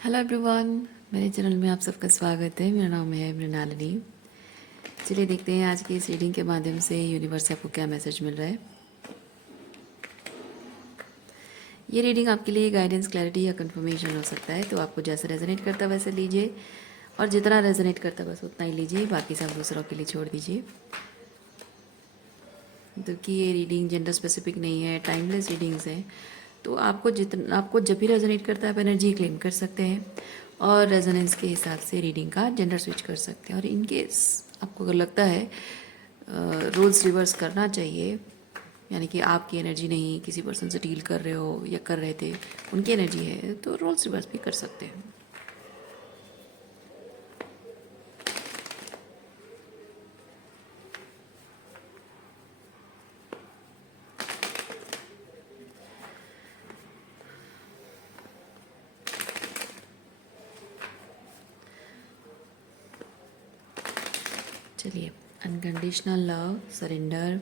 Hello everyone, मेरे channel में आप सबका स्वागत है। मेरा नाम है मृणालिनी। चलिए देखते हैं आज की इस रीडिंग के माध्यम से यूनिवर्स से आपको क्या मैसेज मिल रहा है। ये रीडिंग आपके लिए गाइडेंस, क्लैरिटी या कंफर्मेशन हो सकता है, तो आपको जैसा रेजोनेट करता है वैसे लीजिए, और जितना रेजोनेट करता है बस उतना ही लीजिए, बाकी सब दूसरों के लिए छोड़ दीजिए। क्योंकि ये रीडिंग जेंडर स्पेसिफिक नहीं है, टाइमलेस रीडिंग्स हैं, तो आपको जब भी रेजोनेट करता है आप एनर्जी क्लेम कर सकते हैं और रेजोनेंस के हिसाब से रीडिंग का जेंडर स्विच कर सकते हैं। और इन केस आपको अगर लगता है रोल्स रिवर्स करना चाहिए, यानी कि आपकी एनर्जी नहीं किसी पर्सन से डील कर रहे हो या कर रहे थे, उनकी एनर्जी है, तो रोल्स रिवर्स भी कर सकते हैं। चलिए, unconditional love, surrender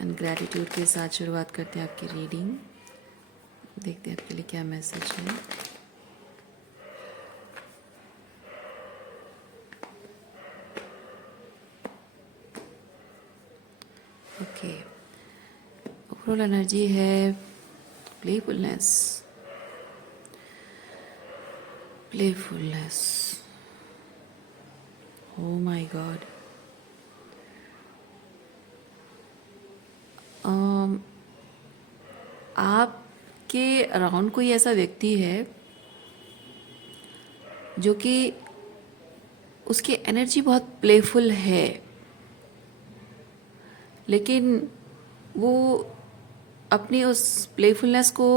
and gratitude के साथ शुरुआत करते हैं आपकी रीडिंग। देखते हैं आपके लिए क्या मैसेज है। ओके, ओवरऑल एनर्जी है playfulness, playfulness. Oh my God, आपके अराउंड कोई ऐसा व्यक्ति है जो कि उसकी एनर्जी बहुत प्लेफुल है, लेकिन वो अपनी उस प्लेफुलनेस को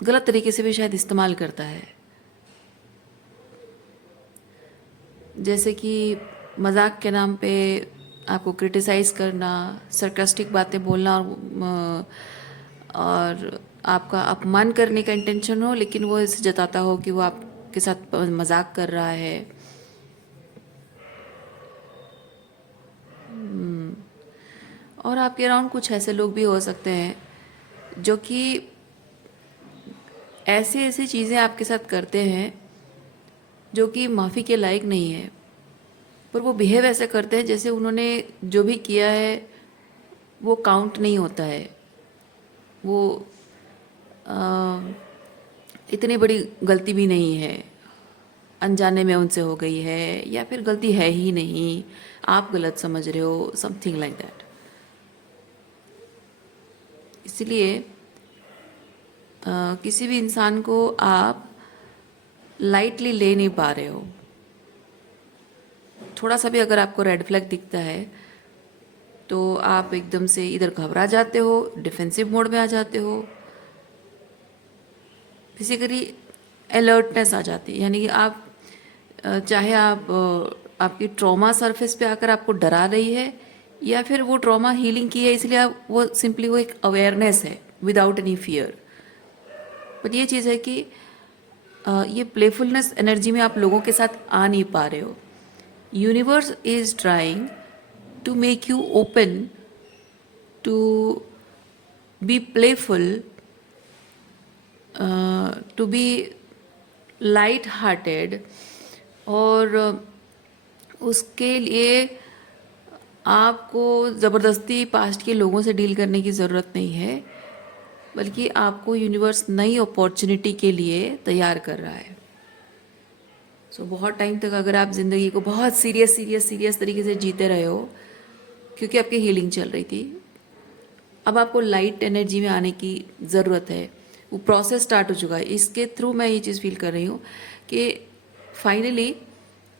गलत तरीके से भी शायद इस्तेमाल करता है। जैसे कि मजाक के नाम पे आपको क्रिटिसाइज़ करना, सरकास्टिक बातें बोलना, और आपका अपमान करने का इंटेंशन हो, लेकिन वो इसे जताता हो कि वो आपके साथ मजाक कर रहा है। और आपके अराउंड कुछ ऐसे लोग भी हो सकते हैं जो कि ऐसी ऐसी चीज़ें आपके साथ करते हैं जो कि माफ़ी के लायक नहीं है, पर वो बिहेव ऐसे करते हैं जैसे उन्होंने जो भी किया है वो काउंट नहीं होता है। वो इतनी बड़ी गलती भी नहीं है, अनजाने में उनसे हो गई है, या फिर गलती है ही नहीं, आप गलत समझ रहे हो, समथिंग लाइक दैट। इसलिए किसी भी इंसान को आप लाइटली ले नहीं पा रहे हो। थोड़ा सा भी अगर आपको रेड फ्लैग दिखता है तो आप एकदम से इधर घबरा जाते हो, डिफेंसिव मोड में आ जाते हो, बेसिकली अलर्टनेस आ जाती है। यानी कि आप चाहे आपकी ट्रॉमा सरफेस पे आकर आपको डरा रही है, या फिर वो ट्रॉमा हीलिंग की है इसलिए आप वो सिंपली वो एक अवेयरनेस है विदाउट एनी फियर। बट ये चीज़ है कि ये प्लेफुलनेस एनर्जी में आप लोगों के साथ आ नहीं पा रहे हो। Universe is trying to make you open to be playful, to be light hearted, और उसके लिए आपको ज़बरदस्ती पास्ट के लोगों से डील करने की ज़रूरत नहीं है, बल्कि आपको यूनिवर्स नई अपॉर्चुनिटी के लिए तैयार कर रहा है। सो बहुत टाइम तक अगर आप ज़िंदगी को बहुत सीरियस तरीके से जीते रहे हो क्योंकि आपकी हीलिंग चल रही थी, अब आपको लाइट एनर्जी में आने की ज़रूरत है। वो प्रोसेस स्टार्ट हो चुका है। इसके थ्रू मैं ये चीज़ फील कर रही हूँ कि फाइनली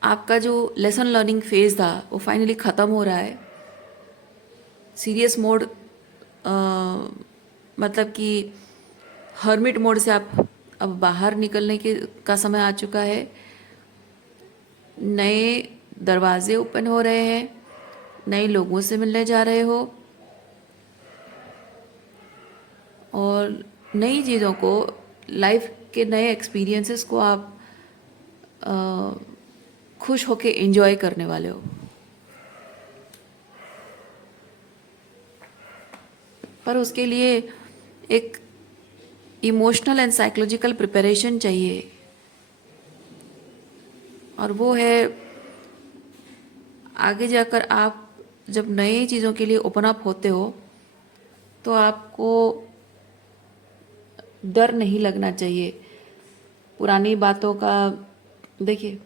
आपका जो लेसन लर्निंग फेज़ था वो फाइनली ख़त्म हो रहा है। सीरियस मोड, मतलब कि हर्मिट मोड से आप अब बाहर निकलने के का समय आ चुका है। नए दरवाजे ओपन हो रहे हैं, नए लोगों से मिलने जा रहे हो, और नई चीज़ों को, लाइफ के नए एक्सपीरियंसेस को आप खुश होके एंजॉय करने वाले हो। पर उसके लिए एक इमोशनल एंड साइकोलॉजिकल प्रिपरेशन चाहिए, और वो है आगे जाकर आप जब नई चीज़ों के लिए ओपन अप होते हो तो आपको डर नहीं लगना चाहिए पुरानी बातों का। देखिए,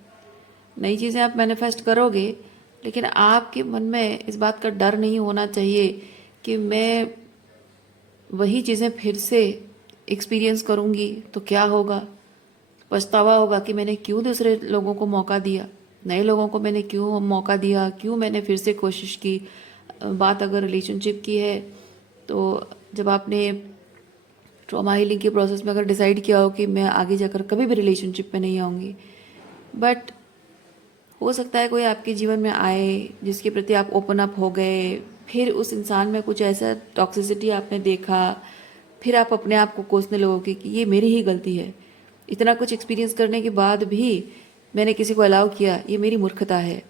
नई चीज़ें आप मैनिफेस्ट करोगे, लेकिन आपके मन में इस बात का डर नहीं होना चाहिए कि मैं वही चीज़ें फिर से एक्सपीरियंस करूँगी तो क्या होगा। पछतावा होगा कि मैंने क्यों दूसरे लोगों को मौका दिया, नए लोगों को मैंने क्यों मौका दिया, क्यों मैंने फिर से कोशिश की। बात अगर रिलेशनशिप की है तो जब आपने ट्रॉमा हीलिंग के प्रोसेस में अगर डिसाइड किया हो कि मैं आगे जाकर कभी भी रिलेशनशिप में नहीं आऊँगी, बट हो सकता है कोई आपके जीवन में आए जिसके प्रति आप ओपन अप हो गए, फिर उस इंसान में कुछ ऐसा टॉक्सिसिटी आपने देखा, फिर आप अपने आप को कोसने लगोगे कि ये मेरी ही गलती है। इतना कुछ एक्सपीरियंस करने के बाद भी मैंने किसी को अलाउ किया, ये मेरी मूर्खता है,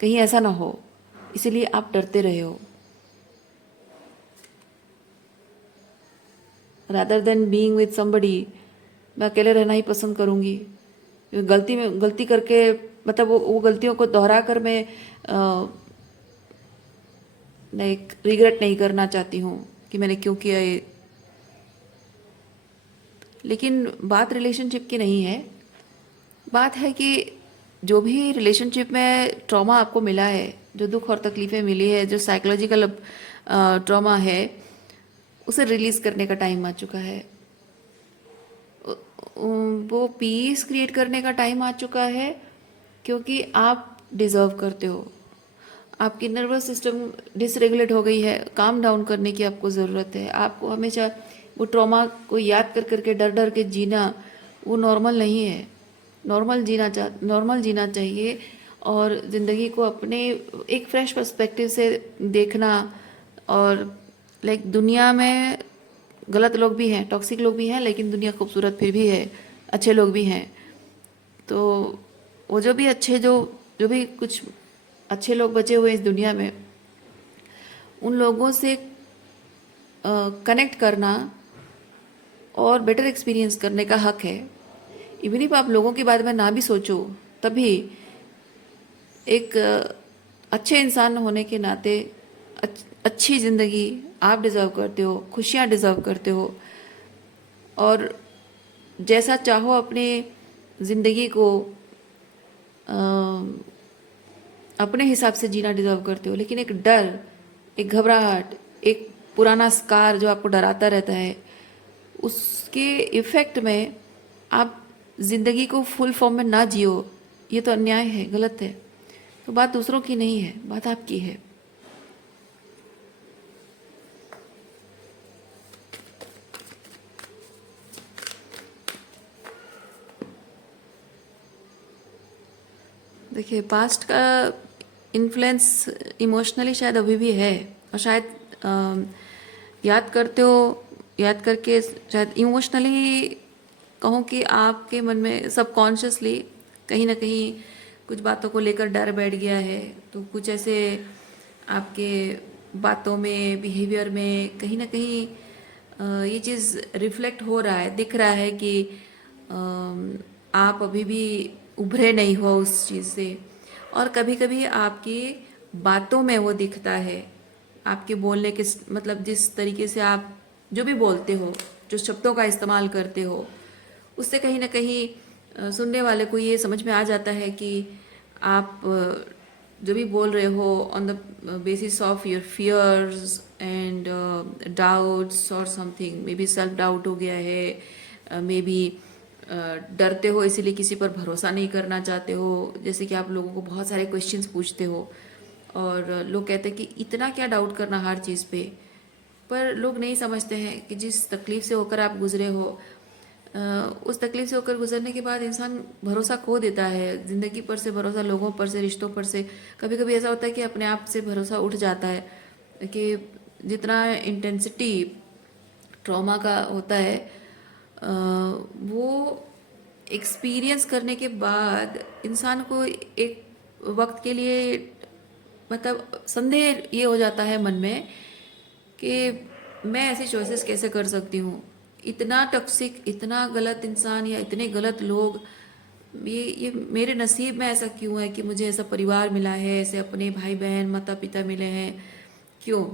कहीं ऐसा ना हो, इसीलिए आप डरते रहे हो। Rather than being with somebody, मैं अकेले रहना ही पसंद करूँगी। गलती करके, मतलब वो गलतियों को दोहरा कर मैं रिग्रेट नहीं करना चाहती हूँ कि मैंने क्यों किया ये। लेकिन बात रिलेशनशिप की नहीं है, बात है कि जो भी रिलेशनशिप में ट्रॉमा आपको मिला है, जो दुख और तकलीफ़ें मिली है, जो साइकोलॉजिकल ट्रॉमा है, उसे रिलीज़ करने का टाइम आ चुका है। वो पीस क्रिएट करने का टाइम आ चुका है, क्योंकि आप डिज़र्व करते हो। आपकी नर्वस सिस्टम डिसरेगुलेट हो गई है, काम डाउन करने की आपको ज़रूरत है। आपको हमेशा वो ट्रॉमा को याद कर करके डर डर के जीना, वो नॉर्मल नहीं है। नॉर्मल जीना चाहिए, और ज़िंदगी को अपने एक फ्रेश पर्सपेक्टिव से देखना। और लाइक दुनिया में गलत लोग भी हैं, टॉक्सिक लोग भी हैं, लेकिन दुनिया खूबसूरत फिर भी है, अच्छे लोग भी हैं। तो वो जो भी अच्छे जो भी कुछ अच्छे लोग बचे हुए इस दुनिया में, उन लोगों से कनेक्ट करना और बेटर एक्सपीरियंस करने का हक है। इवन इफ आप लोगों के बारे में ना भी सोचो, तभी एक अच्छे इंसान होने के नाते अच्छी ज़िंदगी आप डिज़र्व करते हो, खुशियाँ डिज़र्व करते हो, और जैसा चाहो अपने ज़िंदगी को अपने हिसाब से जीना डिज़र्व करते हो। लेकिन एक डर, एक घबराहट, एक पुराना स्कार जो आपको डराता रहता है, उसके इफ़ेक्ट में आप ज़िंदगी को फुल फॉर्म में ना जियो, ये तो अन्याय है, गलत है। तो बात दूसरों की नहीं है, बात आपकी है। देखिए, पास्ट का इन्फ्लुएंस इमोशनली शायद अभी भी है, और शायद याद करते हो, याद करके शायद इमोशनली कहूँ कि आपके मन में सबकॉन्शियसली कहीं ना कहीं कुछ बातों को लेकर डर बैठ गया है। तो कुछ ऐसे आपके बातों में, बिहेवियर में कहीं ना कहीं ये चीज़ रिफ्लेक्ट हो रहा है, दिख रहा है कि आप अभी भी उभरे नहीं हो उस चीज़ से। और कभी कभी आपकी बातों में वो दिखता है, आपके बोलने के मतलब जिस तरीके से आप जो भी बोलते हो, जो शब्दों का इस्तेमाल करते हो, उससे कहीं ना कहीं सुनने वाले को ये समझ में आ जाता है कि आप जो भी बोल रहे हो on the basis of your fears and doubts और something, maybe self doubt हो गया है, मे बी डरते हो इसीलिए किसी पर भरोसा नहीं करना चाहते हो। जैसे कि आप लोगों को बहुत सारे क्वेश्चंस पूछते हो, और लोग कहते हैं कि इतना क्या डाउट करना हर चीज़ पे। पर लोग नहीं समझते हैं कि जिस तकलीफ़ से होकर आप गुजरे हो, उस तकलीफ से होकर गुजरने के बाद इंसान भरोसा खो देता है, ज़िंदगी पर से भरोसा, लोगों पर से, रिश्तों पर से। कभी कभी ऐसा होता है कि अपने आप से भरोसा उठ जाता है कि जितना इंटेंसिटी ट्रॉमा का होता है, वो एक्सपीरियंस करने के बाद इंसान को एक वक्त के लिए, मतलब संदेह ये हो जाता है मन में कि मैं ऐसी चॉइसेस कैसे कर सकती हूँ, इतना टॉक्सिक, इतना गलत इंसान या इतने गलत लोग, ये मेरे नसीब में ऐसा क्यों है कि मुझे ऐसा परिवार मिला है, ऐसे अपने भाई बहन माता पिता मिले हैं, क्यों?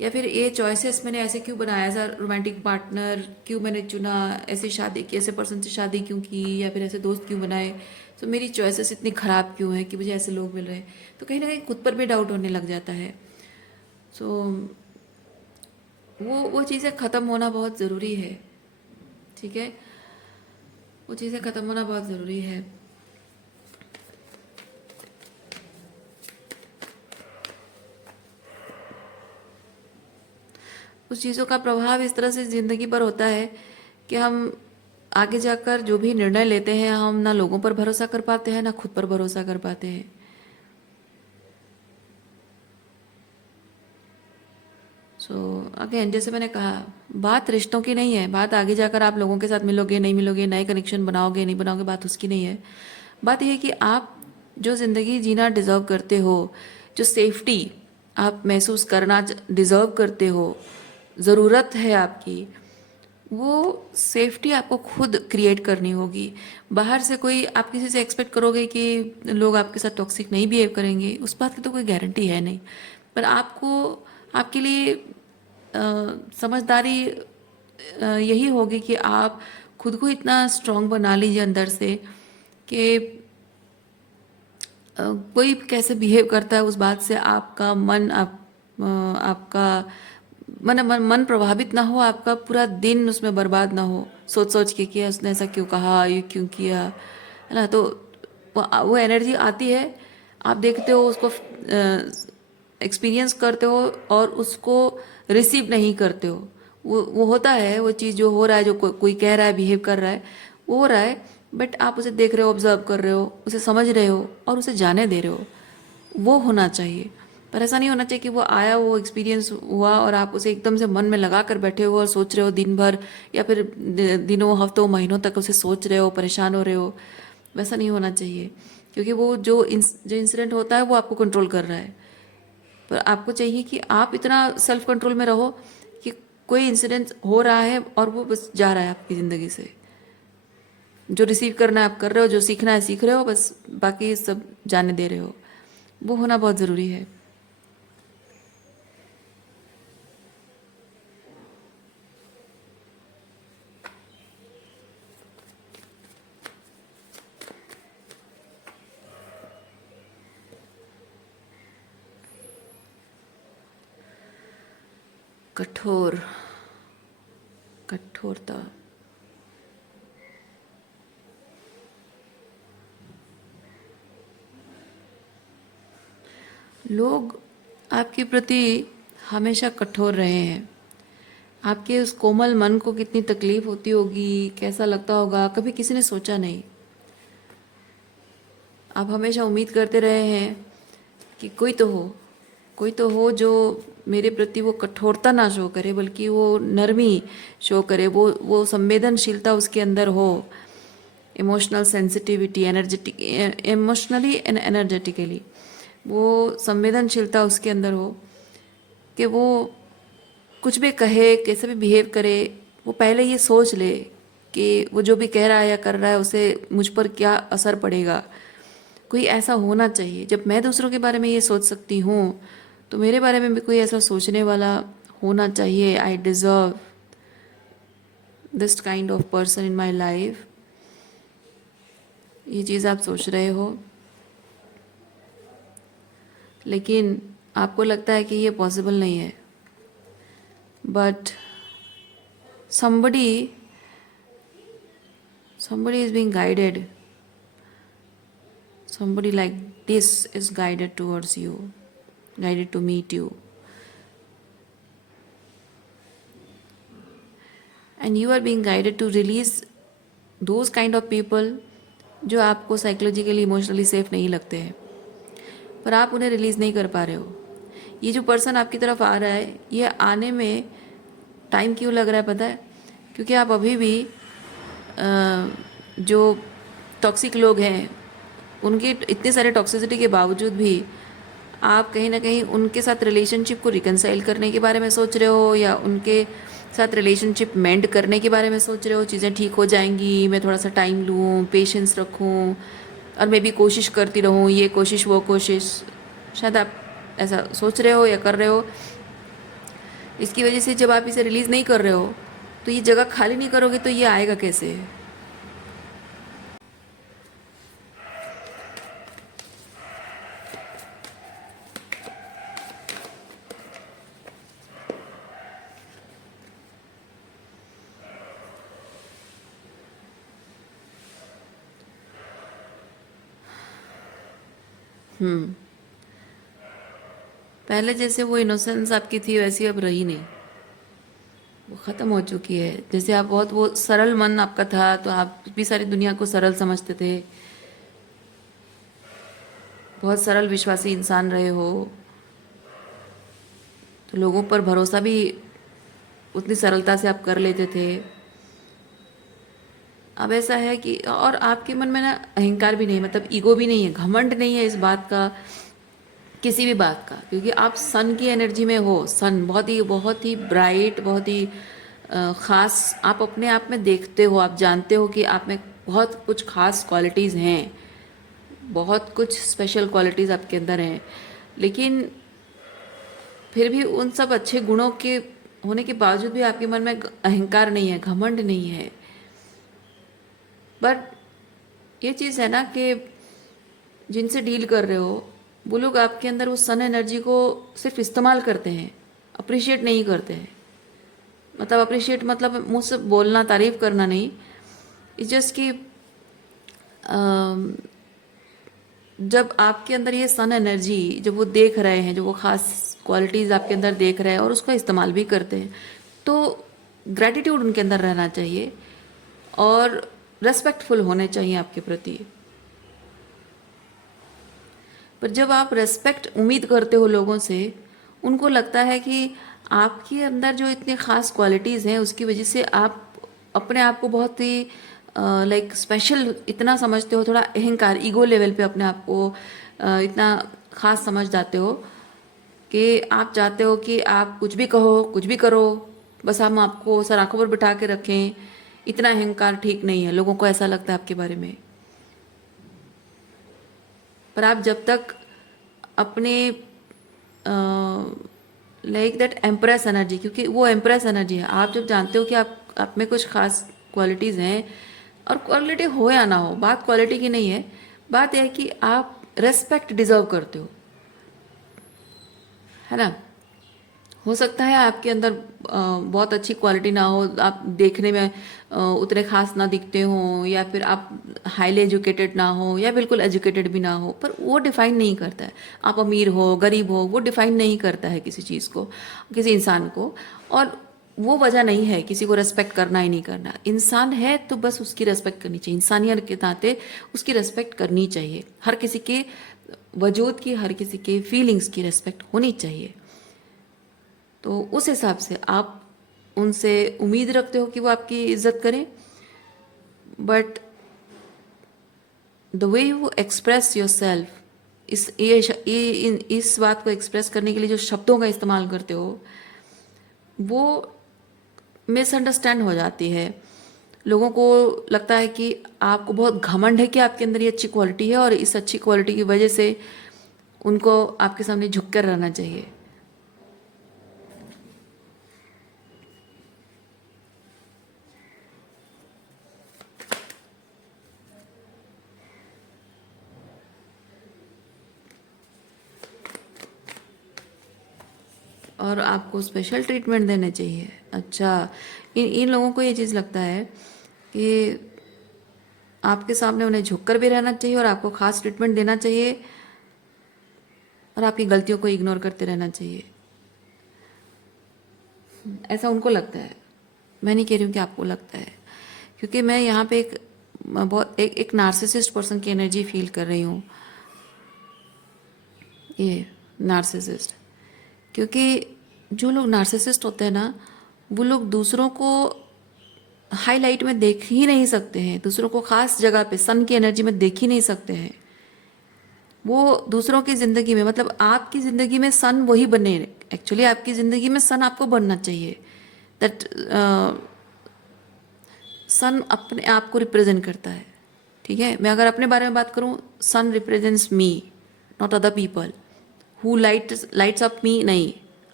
या फिर ये चॉइसेस मैंने ऐसे क्यों बनाया, ऐसा रोमांटिक पार्टनर क्यों मैंने चुना, ऐसे शादी की, ऐसे पर्सन से शादी क्यों की, या फिर ऐसे दोस्त क्यों बनाए? तो मेरी चॉइसेस इतनी ख़राब क्यों है कि मुझे ऐसे लोग मिल रहे हैं? तो कहीं ना कहीं खुद पर भी डाउट होने लग जाता है। सो वो चीज़ें ख़त्म होना बहुत ज़रूरी है। ठीक है, वो चीज़ें ख़त्म होना बहुत ज़रूरी है। उस चीज़ों का प्रभाव इस तरह से ज़िंदगी पर होता है कि हम आगे जाकर जो भी निर्णय लेते हैं, हम ना लोगों पर भरोसा कर पाते हैं, ना खुद पर भरोसा कर पाते हैं। सो अगेन, जैसे मैंने कहा, बात रिश्तों की नहीं है, बात आगे जाकर आप लोगों के साथ मिलोगे नहीं मिलोगे, नए कनेक्शन बनाओगे नहीं बनाओगे, बात उसकी नहीं है। बात यह है कि आप जो ज़िंदगी जीना डिज़र्व करते हो, जो सेफ्टी आप महसूस करना डिज़र्व करते हो, ज़रूरत है आपकी, वो सेफ्टी आपको खुद क्रिएट करनी होगी। बाहर से कोई, आप किसी से एक्सपेक्ट करोगे कि लोग आपके साथ टॉक्सिक नहीं बिहेव करेंगे, उस बात की तो कोई गारंटी है नहीं। पर आपको, आपके लिए समझदारी यही होगी कि आप खुद को इतना स्ट्रांग बना लीजिए अंदर से कि कोई कैसे बिहेव करता है उस बात से आपका मन, आपका मन प्रभावित ना हो, आपका पूरा दिन उसमें बर्बाद ना हो, सोच सोच के कि उसने ऐसा क्यों कहा, ये क्यों किया, है ना? तो वो एनर्जी आती है, आप देखते हो उसको, एक्सपीरियंस करते हो और उसको रिसीव नहीं करते हो। वो होता है, वो चीज़ जो हो रहा है, जो कोई कह रहा है, बिहेव कर रहा है, वो हो रहा है, बट आप उसे देख रहे हो, ऑब्जर्व कर रहे हो, उसे समझ रहे हो और उसे जाने दे रहे हो। वो होना चाहिए। पर ऐसा नहीं होना चाहिए कि वो आया, वो एक्सपीरियंस हुआ और आप उसे एकदम से मन में लगा कर बैठे हो और सोच रहे हो दिन भर, या फिर दिनों हफ्तों महीनों तक उसे सोच रहे हो, परेशान हो रहे हो। वैसा नहीं होना चाहिए, क्योंकि वो जो इंसिडेंट होता है वो आपको कंट्रोल कर रहा है। पर आपको चाहिए कि आप इतना सेल्फ कंट्रोल में रहो कि कोई इंसिडेंट हो रहा है और वो बस जा रहा है आपकी ज़िंदगी से। जो रिसीव करना है आप कर रहे हो, जो सीखना है सीख रहे हो, बस बाकी सब जाने दे रहे हो। वो होना बहुत ज़रूरी है। कठोर, कठोरता। लोग आपके प्रति हमेशा कठोर रहे हैं। आपके उस कोमल मन को कितनी तकलीफ होती होगी, कैसा लगता होगा, कभी किसी ने सोचा नहीं। आप हमेशा उम्मीद करते रहे हैं कि कोई तो हो, कोई तो हो जो मेरे प्रति वो कठोरता ना शो करे, बल्कि वो नरमी शो करे, वो संवेदनशीलता उसके अंदर हो, emotional sensitivity, energetic, emotionally and energetically वो संवेदनशीलता उसके अंदर हो कि वो कुछ भी कहे, कैसे भी बिहेव करे, वो पहले ये सोच ले कि वो जो भी कह रहा है या कर रहा है उसे मुझ पर क्या असर पड़ेगा। कोई ऐसा होना चाहिए। जब मैं दूसरों के बारे में ये सोच सकती हूँ, तो मेरे बारे में भी कोई ऐसा सोचने वाला होना चाहिए। I deserve this kind of person in my life. ये चीज़ आप सोच रहे हो, लेकिन आपको लगता है कि ये पॉसिबल नहीं है। But somebody is being guided. Somebody like this is guided towards you, guided to meet you. And you are being guided to release those kind of people जो आपको साइकोलॉजिकली इमोशनली सेफ नहीं लगते हैं, पर आप उन्हें रिलीज़ नहीं कर पा रहे हो। ये जो पर्सन आपकी तरफ आ रहा है, ये आने में टाइम क्यों लग रहा है पता है? क्योंकि आप अभी भी जो टॉक्सिक लोग हैं, उनके इतने सारे टॉक्सिसिटी के बावजूद भी आप कहीं ना कहीं उनके साथ रिलेशनशिप को रिकनसाइल करने के बारे में सोच रहे हो, या उनके साथ रिलेशनशिप मेंड करने के बारे में सोच रहे हो, चीज़ें ठीक हो जाएंगी, मैं थोड़ा सा टाइम लूँ, पेशेंस रखूँ और मैं भी कोशिश करती रहूँ, ये कोशिश वो कोशिश, शायद आप ऐसा सोच रहे हो या कर रहे हो। इसकी वजह से जब आप इसे रिलीज़ नहीं कर रहे हो तो ये जगह खाली नहीं करोगे तो ये आएगा कैसे? पहले जैसे वो इनोसेंस आपकी थी वैसी अब रही नहीं, वो ख़त्म हो चुकी है। जैसे आप बहुत वो सरल मन आपका था तो आप भी सारी दुनिया को सरल समझते थे, बहुत सरल विश्वासी इंसान रहे हो, तो लोगों पर भरोसा भी उतनी सरलता से आप कर लेते थे। अब ऐसा है कि और आपके मन में ना अहंकार भी नहीं, मतलब ईगो भी नहीं है, घमंड नहीं है इस बात का, किसी भी बात का, क्योंकि आप सन की एनर्जी में हो। सन बहुत ही ब्राइट, बहुत ही ख़ास आप अपने आप में देखते हो, आप जानते हो कि आप में बहुत कुछ खास क्वालिटीज़ हैं, बहुत कुछ स्पेशल क्वालिटीज़ आपके अंदर हैं, लेकिन फिर भी उन सब अच्छे गुणों के होने के बावजूद भी आपके मन में अहंकार नहीं है, घमंड नहीं है। बट ये चीज़ है ना कि जिनसे डील कर रहे हो वो लोग आपके अंदर उस सन एनर्जी को सिर्फ इस्तेमाल करते हैं, अप्रिशिएट नहीं करते हैं। मतलब अप्रिशिएट मतलब मुँह से बोलना, तारीफ करना नहीं, इट्स जस्ट कि जब आपके अंदर ये सन एनर्जी जब वो देख रहे हैं, जो वो खास क्वालिटीज़ आपके अंदर देख रहे हैं और उसका इस्तेमाल भी करते हैं, तो ग्रैटिट्यूड उनके अंदर रहना चाहिए और रेस्पेक्टफुल होने चाहिए आपके प्रति। पर जब आप रेस्पेक्ट उम्मीद करते हो लोगों से, उनको लगता है कि आपके अंदर जो इतने ख़ास क्वालिटीज़ हैं उसकी वजह से आप अपने आप को बहुत ही लाइक स्पेशल इतना समझते हो, थोड़ा अहंकार ईगो लेवल पे अपने आप को इतना ख़ास समझ जाते हो कि आप चाहते हो कि आप कुछ भी कहो, कुछ भी करो, बस हम आपको सर आंखों पर बिठा के रखें। इतना अहंकार ठीक नहीं है, लोगों को ऐसा लगता है आपके बारे में। पर आप जब तक अपने लाइक दैट एम्प्रेस एनर्जी, क्योंकि वो एम्प्रेस एनर्जी है, आप जब जानते हो कि आप में कुछ खास क्वालिटीज़ हैं, और क्वालिटी हो या ना हो, बात क्वालिटी की नहीं है, बात यह है कि आप रेस्पेक्ट डिजर्व करते हो, है ना। हो सकता है आपके अंदर बहुत अच्छी क्वालिटी ना हो, आप देखने में उतने खास ना दिखते हो, या फिर आप हाईली एजुकेटेड ना हो या बिल्कुल एजुकेटेड भी ना हो, पर वो डिफाइन नहीं करता है आप अमीर हो गरीब हो, वो डिफाइन नहीं करता है किसी चीज़ को, किसी इंसान को। और वो वजह नहीं है किसी को रेस्पेक्ट करना ही नहीं करना। इंसान है तो बस उसकी रेस्पेक्ट करनी चाहिए, इंसानियत के नाते उसकी रेस्पेक्ट करनी चाहिए। हर किसी के वजूद की, हर किसी के फीलिंग्स की रेस्पेक्ट होनी चाहिए। तो उस हिसाब से आप उनसे उम्मीद रखते हो कि वो आपकी इज्जत करें, but the way you express your self, इस बात को एक्सप्रेस करने के लिए जो शब्दों का इस्तेमाल करते हो वो मिसअंडरस्टैंड हो जाती है। लोगों को लगता है कि आपको बहुत घमंड है कि आपके अंदर ये अच्छी क्वालिटी है, और इस अच्छी क्वालिटी की वजह से उनको आपके सामने झुक कर रहना चाहिए। और आपको स्पेशल ट्रीटमेंट देने चाहिए। अच्छा, इन इन लोगों को ये चीज़ लगता है कि आपके सामने उन्हें झुककर भी रहना चाहिए और आपको खास ट्रीटमेंट देना चाहिए और आपकी गलतियों को इग्नोर करते रहना चाहिए, ऐसा उनको लगता है। मैं नहीं कह रही हूँ कि आपको लगता है, क्योंकि मैं यहाँ पे एक नार्सिसिस्ट पर्सन की एनर्जी फील कर रही हूँ। ये नार्सिसिस्ट, क्योंकि जो लोग नार्सिसिस्ट होते हैं ना, वो लोग दूसरों को हाईलाइट में देख ही नहीं सकते हैं, दूसरों को खास जगह पे सन की एनर्जी में देख ही नहीं सकते हैं। वो दूसरों की ज़िंदगी में, मतलब आपकी ज़िंदगी में सन वही बने, एक्चुअली आपकी ज़िंदगी में सन आपको बनना चाहिए, दैट सन अपने आप को रिप्रेजेंट करता है। ठीक है, मैं अगर अपने बारे में बात करूं, sun represents me, not other people who lights up me, नहीं,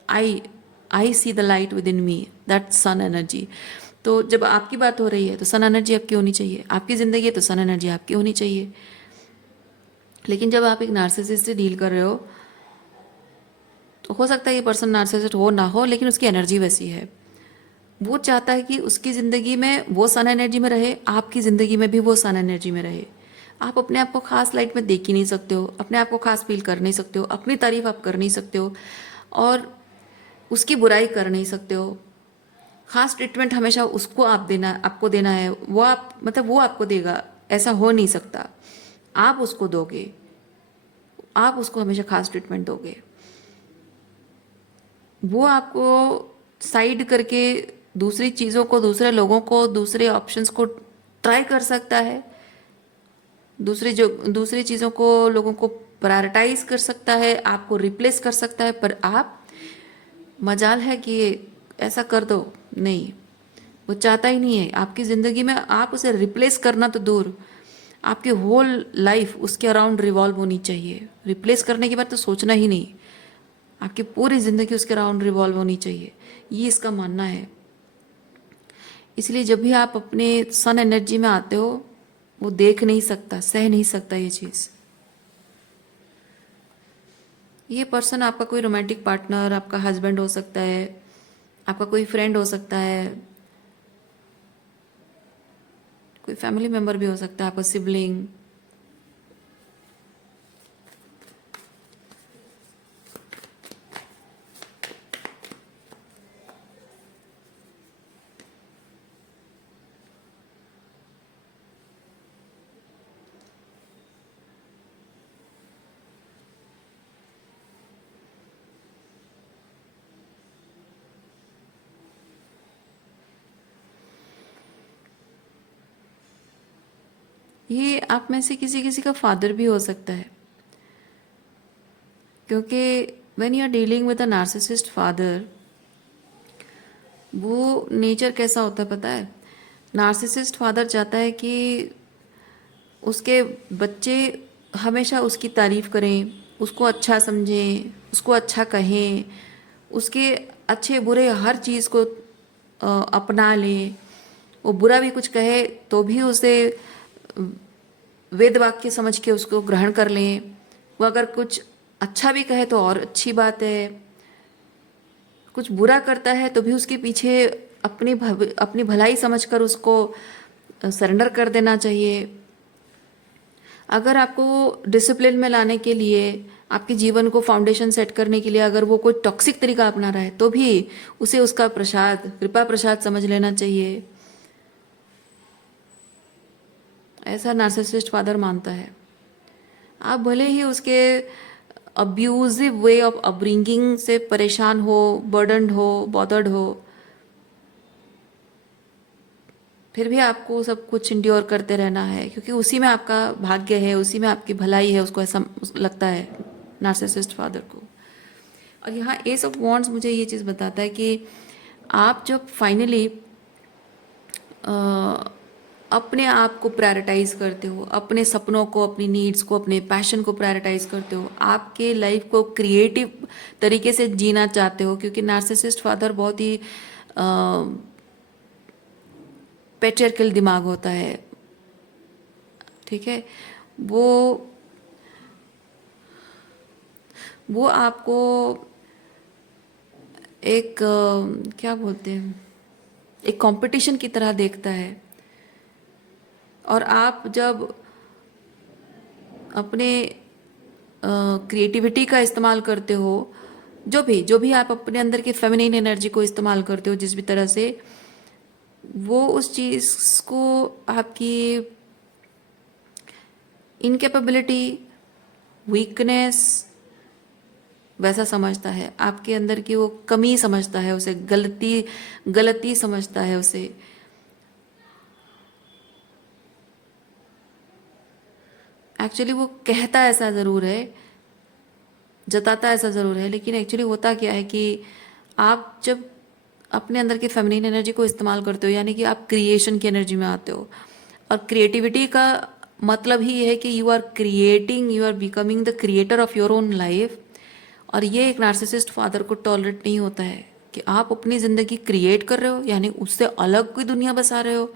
I I see the light within me, that sun energy. तो जब आपकी बात हो रही है तो सन एनर्जी आपकी होनी चाहिए, आपकी ज़िंदगी है तो सन एनर्जी आपकी होनी चाहिए। लेकिन जब आप एक नार्सिसिस्ट से डील कर रहे हो तो हो सकता है ये पर्सन नार्सिसिस्ट हो ना हो, लेकिन उसकी एनर्जी वैसी है। वो चाहता है कि उसकी ज़िंदगी में वो सन एनर्जी में रहे, आपकी ज़िंदगी में भी वो सन एनर्जी में रहे। आप अपने आप को खास लाइट में देख ही नहीं सकते हो, अपने आप को खास फील कर नहीं सकते हो, अपनी तारीफ आप कर नहीं सकते हो और उसकी बुराई कर नहीं सकते हो। खास ट्रीटमेंट हमेशा उसको आपको देना है, वो आप मतलब वो आपको देगा, ऐसा हो नहीं सकता। आप उसको दोगे, आप उसको हमेशा खास ट्रीटमेंट दोगे। वो आपको साइड करके दूसरी चीज़ों को, दूसरे लोगों को, दूसरे ऑप्शंस को ट्राई कर सकता है, दूसरी चीज़ों को, लोगों को प्रायोरिटाइज कर सकता है, आपको रिप्लेस कर सकता है, पर आप, मजाल है कि ऐसा कर दो, नहीं, वो चाहता ही नहीं है आपकी ज़िंदगी में। आप उसे रिप्लेस करना तो दूर, आपकी होल लाइफ उसके अराउंड रिवॉल्व होनी चाहिए। रिप्लेस करने के बाद तो सोचना ही नहीं, आपकी पूरी ज़िंदगी उसके अराउंड रिवॉल्व होनी चाहिए, ये इसका मानना है। इसलिए जब भी आप अपने सन एनर्जी में आते हो, वो देख नहीं सकता, सह नहीं सकता ये चीज़। ये पर्सन आपका कोई रोमांटिक पार्टनर, आपका हस्बैंड हो सकता है, आपका कोई फ्रेंड हो सकता है, कोई फैमिली मेम्बर भी हो सकता है, आपका सिबलिंग। ये आप में से किसी किसी का फादर भी हो सकता है, क्योंकि when you are dealing with a narcissist father, वो नेचर कैसा होता है पता है? नार्सिसिस्ट फादर चाहता है कि उसके बच्चे हमेशा उसकी तारीफ करें, उसको अच्छा समझें, उसको अच्छा कहें, उसके अच्छे बुरे हर चीज़ को अपना लें। वो बुरा भी कुछ कहे तो भी उसे वेद वाक्य समझ के उसको ग्रहण कर लें। वो अगर कुछ अच्छा भी कहे तो और अच्छी बात है, कुछ बुरा करता है तो भी उसके पीछे अपनी भलाई समझकर उसको सरेंडर कर देना चाहिए। अगर आपको डिसिप्लिन में लाने के लिए, आपके जीवन को फाउंडेशन सेट करने के लिए अगर वो कोई टॉक्सिक तरीका अपना रहा है तो भी उसे उसका प्रसाद, कृपा प्रसाद समझ लेना चाहिए। ऐसा नार्सिसिस्ट फादर मानता है। आप भले ही उसके अब्यूजिव वे ऑफ अपब्रिंगिंग से परेशान हो, बर्डनड हो, बॉदर्ड हो, फिर भी आपको सब कुछ इंड्योर करते रहना है, क्योंकि उसी में आपका भाग्य है, उसी में आपकी भलाई है, उसको ऐसा लगता है नार्सिसिस्ट फादर को। और यहाँ एस ऑफ वॉन्ड्स मुझे ये चीज़ बताता है कि आप जब फाइनली अपने आप को प्रायोरिटाइज करते हो, अपने सपनों को, अपनी नीड्स को, अपने पैशन को प्रायोरिटाइज करते हो, आपके लाइफ को क्रिएटिव तरीके से जीना चाहते हो, क्योंकि नार्सिसिस्ट फादर बहुत ही पेट्रियार्कल दिमाग होता है। ठीक है, वो वो आपको एक क्या बोलते हैं, एक कंपटीशन की तरह देखता है। और आप जब अपने क्रिएटिविटी का इस्तेमाल करते हो, जो भी आप अपने अंदर की फेमिनिन एनर्जी को इस्तेमाल करते हो जिस भी तरह से, वो उस चीज़ को आपकी इनकेपेबिलिटी, वीकनेस वैसा समझता है, आपके अंदर की वो कमी समझता है, उसे गलती गलती समझता है उसे। एक्चुअली वो कहता ऐसा ज़रूर है, जताता ऐसा ज़रूर है, लेकिन एक्चुअली होता क्या है कि आप जब अपने अंदर की फेमिनिन एनर्जी को इस्तेमाल करते हो, यानी कि आप क्रिएशन की एनर्जी में आते हो। और क्रिएटिविटी का मतलब ही है कि you are creating, you are becoming the creator of your own life. और ये एक नार्सिसिस्ट फादर को टॉलरेट नहीं होता है कि आप अपनी ज़िंदगी क्रिएट कर रहे हो, यानी उससे अलग कोई दुनिया बसा रहे हो,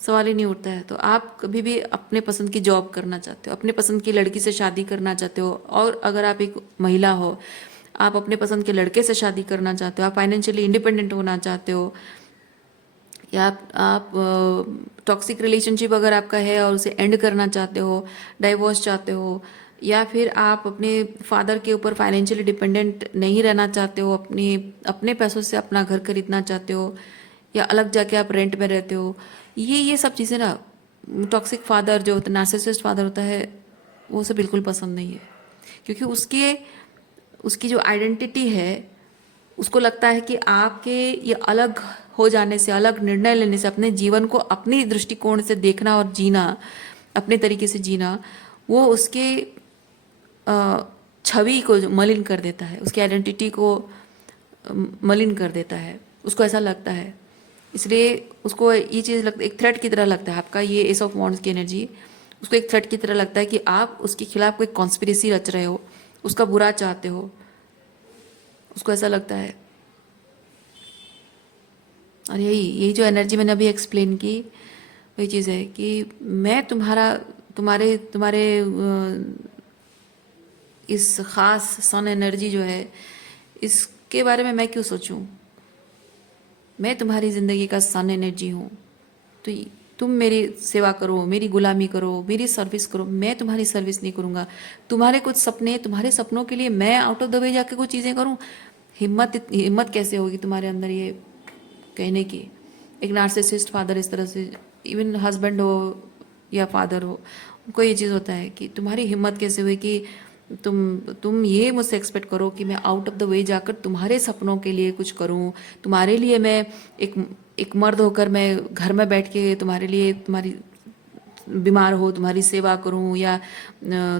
सवाल ही नहीं उठता है। तो आप कभी भी अपने पसंद की जॉब करना चाहते हो, अपने पसंद की लड़की से शादी करना चाहते हो, और अगर आप एक महिला हो, आप अपने पसंद के लड़के से शादी करना चाहते हो, आप फाइनेंशियली इंडिपेंडेंट होना चाहते हो, या आप टॉक्सिक रिलेशनशिप अगर आपका है और उसे एंड करना चाहते हो, डाइवोर्स चाहते हो, या फिर आप अपने फादर के ऊपर फाइनेंशियली डिपेंडेंट नहीं रहना चाहते हो, अपने अपने पैसों से अपना घर खरीदना चाहते हो, या अलग जाके आप रेंट में रहते हो, ये सब चीज़ें ना टॉक्सिक फादर जो होता है, नार्सिसिस्ट फादर होता है, वो सब बिल्कुल पसंद नहीं है। क्योंकि उसके उसकी जो आइडेंटिटी है, उसको लगता है कि आपके ये अलग हो जाने से, अलग निर्णय लेने से, अपने जीवन को अपनी दृष्टिकोण से देखना और जीना, अपने तरीके से जीना, वो उसके छवि को मलिन कर देता है, उसकी आइडेंटिटी को मलिन कर देता है। उसको ऐसा लगता है, इसलिए उसको ये चीज़ एक थ्रेट की तरह लगता है। आपका ये एस ऑफ वॉन्ड्स की एनर्जी उसको एक थ्रेट की तरह लगता है कि आप उसके खिलाफ कोई कॉन्स्पिरेसी रच रहे हो, उसका बुरा चाहते हो, उसको ऐसा लगता है। और यही यही जो एनर्जी मैंने अभी एक्सप्लेन की, वही चीज़ है कि मैं तुम्हारे तुम्हारे इस ख़ास सन एनर्जी जो है, इसके बारे में मैं क्यों सोचूं? मैं तुम्हारी ज़िंदगी का सन एनर्जी हूँ। तो तुम मेरी सेवा करो, मेरी गुलामी करो, मेरी सर्विस करो, मैं तुम्हारी सर्विस नहीं करूँगा। तुम्हारे कुछ सपने, तुम्हारे सपनों के लिए मैं आउट ऑफ द वे जाके कुछ चीज़ें करूँ? हिम्मत कैसे होगी तुम्हारे अंदर ये कहने की? एक नार्सिसिस्ट फादर इस तरह से, इवन हस्बैंड हो या फादर हो, उनको ये चीज़ होता है कि तुम्हारी हिम्मत कैसे हुई कि तुम ये मुझसे एक्सपेक्ट करो कि मैं आउट ऑफ द वे जाकर तुम्हारे सपनों के लिए कुछ करूं, तुम्हारे लिए मैं एक एक मर्द होकर मैं घर में बैठ के तुम्हारे लिए, तुम्हारी बीमार हो तुम्हारी सेवा करूं, या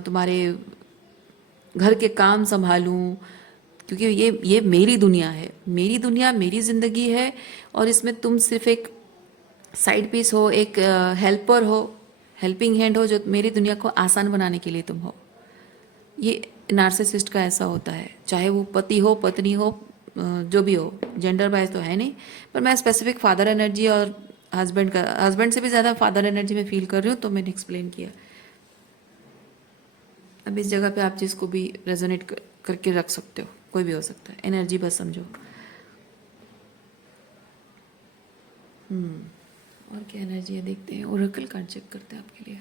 तुम्हारे घर के काम संभालूं। क्योंकि ये मेरी दुनिया है, मेरी दुनिया, मेरी ज़िंदगी है, और इसमें तुम सिर्फ एक साइड पीस हो, एक हेल्पर हो, हेल्पिंग हैंड हो, जो मेरी दुनिया को आसान बनाने के लिए तुम हो। ये नार्सिसिस्ट का ऐसा होता है, चाहे वो पति हो, पत्नी हो, जो भी हो, जेंडर वाइज तो है नहीं, पर मैं स्पेसिफिक फादर एनर्जी और हस्बैंड से भी ज़्यादा फादर एनर्जी में फील कर रही हूँ, तो मैंने एक्सप्लेन किया। अब इस जगह पे आप जिसको भी रेजोनेट करके रख सकते हो, कोई भी हो सकता है, एनर्जी बस समझो। और क्या एनर्जी है देखते हैं, ओरेकल कार्ड चेक करते हैं आपके लिए।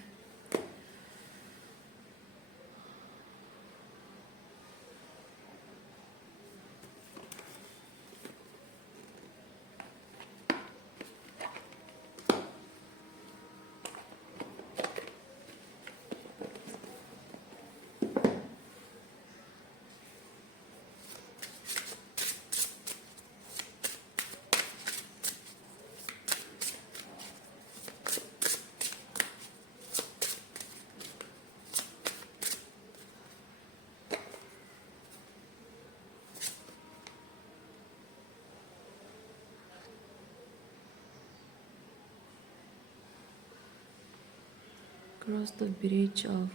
Cross the bridge of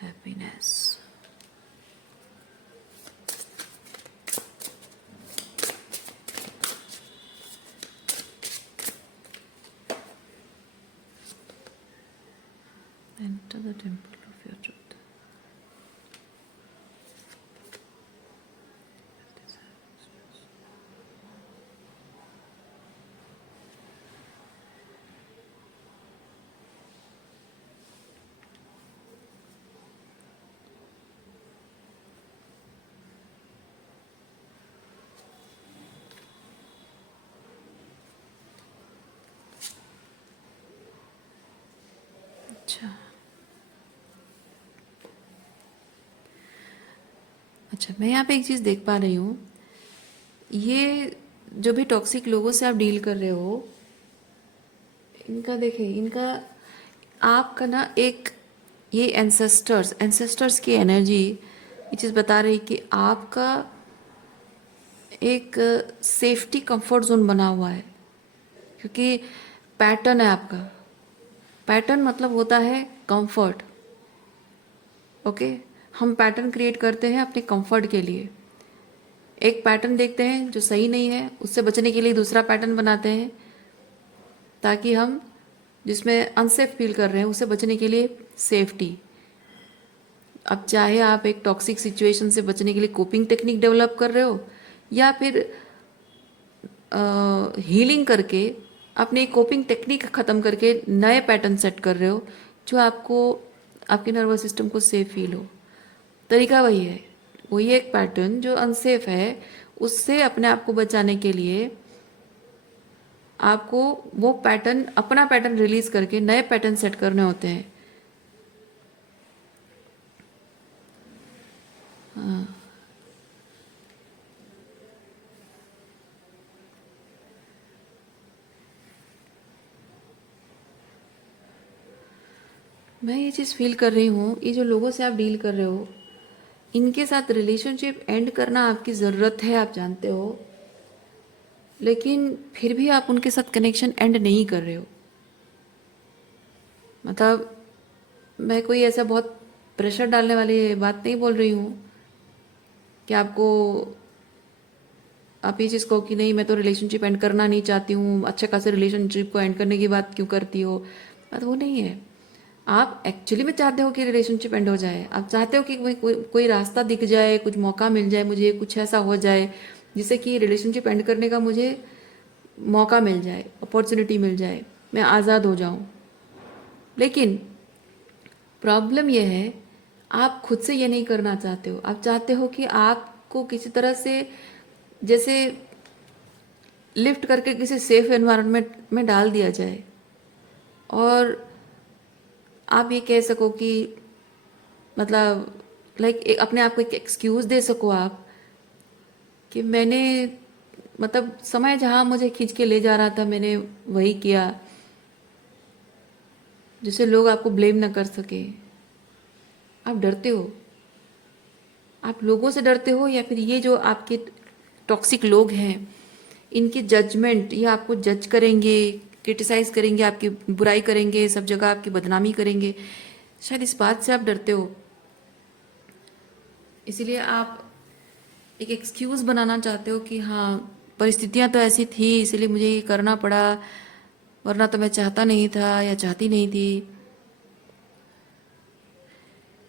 happiness. Enter the temple of your truth. अच्छा, मैं यहाँ पे एक चीज़ देख पा रही हूँ, ये जो भी टॉक्सिक लोगों से आप डील कर रहे हो, इनका देखिए, इनका आपका ना एक ये एंसेस्टर्स की एनर्जी ये चीज़ बता रही कि आपका एक सेफ्टी कंफर्ट जोन बना हुआ है, क्योंकि पैटर्न है आपका। पैटर्न मतलब होता है कंफर्ट। ओके, हम पैटर्न क्रिएट करते हैं अपने कंफर्ट के लिए। एक पैटर्न देखते हैं जो सही नहीं है, उससे बचने के लिए दूसरा पैटर्न बनाते हैं, ताकि हम जिसमें अनसेफ फील कर रहे हैं उससे बचने के लिए सेफ्टी। अब चाहे आप एक टॉक्सिक सिचुएशन से बचने के लिए कोपिंग टेक्निक डेवलप कर रहे हो, या फिर हीलिंग करके अपने कोपिंग टेक्निक ख़त्म करके नए पैटर्न सेट कर रहे हो जो आपको आपके नर्वस सिस्टम को सेफ फील हो। तरीका वही है, वही एक पैटर्न जो अनसेफ है, उससे अपने आप को बचाने के लिए आपको वो पैटर्न, अपना पैटर्न रिलीज करके नए पैटर्न सेट करने होते हैं। हाँ, मैं ये चीज़ फील कर रही हूँ, ये जो लोगों से आप डील कर रहे हो, इनके साथ रिलेशनशिप एंड करना आपकी ज़रूरत है, आप जानते हो, लेकिन फिर भी आप उनके साथ कनेक्शन एंड नहीं कर रहे हो। मतलब मैं कोई ऐसा बहुत प्रेशर डालने वाली बात नहीं बोल रही हूँ कि आपको आप ये चीज़ कहो कि नहीं मैं तो रिलेशनशिप एंड करना नहीं चाहती हूँ, अच्छे खासे रिलेशनशिप को एंड करने की बात क्यों करती हो। बात वो नहीं है। आप एक्चुअली में चाहते हो कि रिलेशनशिप एंड हो जाए, आप चाहते हो कि कोई रास्ता दिख जाए, कुछ मौका मिल जाए, मुझे कुछ ऐसा हो जाए जिससे कि रिलेशनशिप एंड करने का मुझे मौका मिल जाए, अपॉर्चुनिटी मिल जाए, मैं आज़ाद हो जाऊं। लेकिन प्रॉब्लम यह है, आप खुद से ये नहीं करना चाहते हो। आप चाहते हो कि आपको किसी तरह से जैसे लिफ्ट करके किसी सेफ एनवायरनमेंट में डाल दिया जाए, और आप ये कह सको कि मतलब लाइक अपने आप को एक एक्सक्यूज़ दे सको आप कि मैंने मतलब समय जहाँ मुझे खींच के ले जा रहा था मैंने वही किया, जिससे लोग आपको ब्लेम ना कर सके। आप डरते हो, आप लोगों से डरते हो, या फिर ये जो आपके टॉक्सिक लोग हैं इनकी जजमेंट, ये आपको जज करेंगे, क्रिटिसाइज करेंगे, आपकी बुराई करेंगे, सब जगह आपकी बदनामी करेंगे, शायद इस बात से आप डरते हो। इसीलिए आप एक एक्सक्यूज़ बनाना चाहते हो कि हाँ परिस्थितियाँ तो ऐसी थी इसीलिए मुझे ये करना पड़ा, वरना तो मैं चाहता नहीं था या चाहती नहीं थी।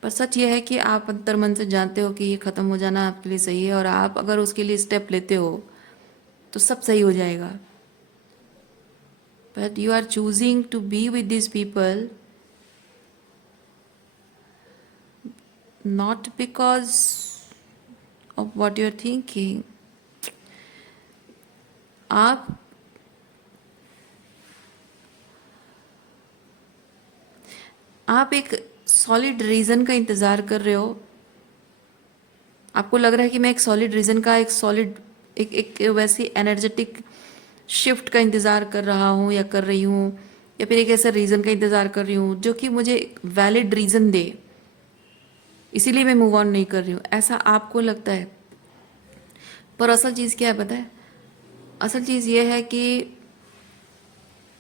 पर सच ये है कि आप अंतर मन से जानते हो कि ये ख़त्म हो जाना आपके लिए सही है, और आप अगर उसके लिए स्टेप लेते हो तो सब सही हो जाएगा। But you are choosing to be with this people not because of what you're thinking. आप एक सॉलिड रीज़न का इंतज़ार कर रहे हो। आपको लग रहा है कि मैं एक सॉलिड रीज़न का, एक सॉलिड एक वैसी एनर्जेटिक शिफ्ट का इंतज़ार कर रहा हूँ या कर रही हूँ, या फिर एक ऐसा रीज़न का इंतज़ार कर रही हूँ जो कि मुझे वैलिड रीज़न दे, इसीलिए मैं मूव ऑन नहीं कर रही हूँ, ऐसा आपको लगता है। पर असल चीज़ क्या है पता है? असल चीज़ ये है कि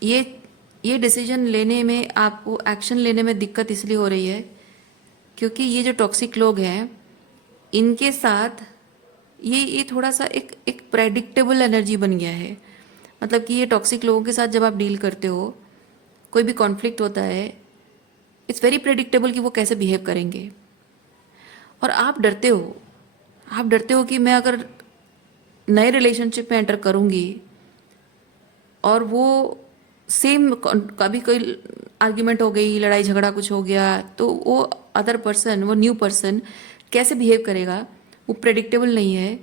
ये ये डिसीजन लेने में, आपको एक्शन लेने में दिक्कत इसलिए हो रही है क्योंकि ये जो टॉक्सिक लोग हैं इनके साथ ये थोड़ा सा एक प्रेडिक्टेबल एनर्जी बन गया है। मतलब कि ये टॉक्सिक लोगों के साथ जब आप डील करते हो, कोई भी कॉन्फ्लिक्ट होता है, इट्स वेरी प्रेडिक्टेबल कि वो कैसे बिहेव करेंगे, और आप डरते हो। आप डरते हो कि मैं अगर नए रिलेशनशिप में एंटर करूँगी और वो सेम, कभी कोई आर्ग्यूमेंट हो गई, लड़ाई झगड़ा कुछ हो गया, तो वो अदर पर्सन, वो न्यू पर्सन कैसे बिहेव करेगा वो प्रेडिक्टेबल नहीं है,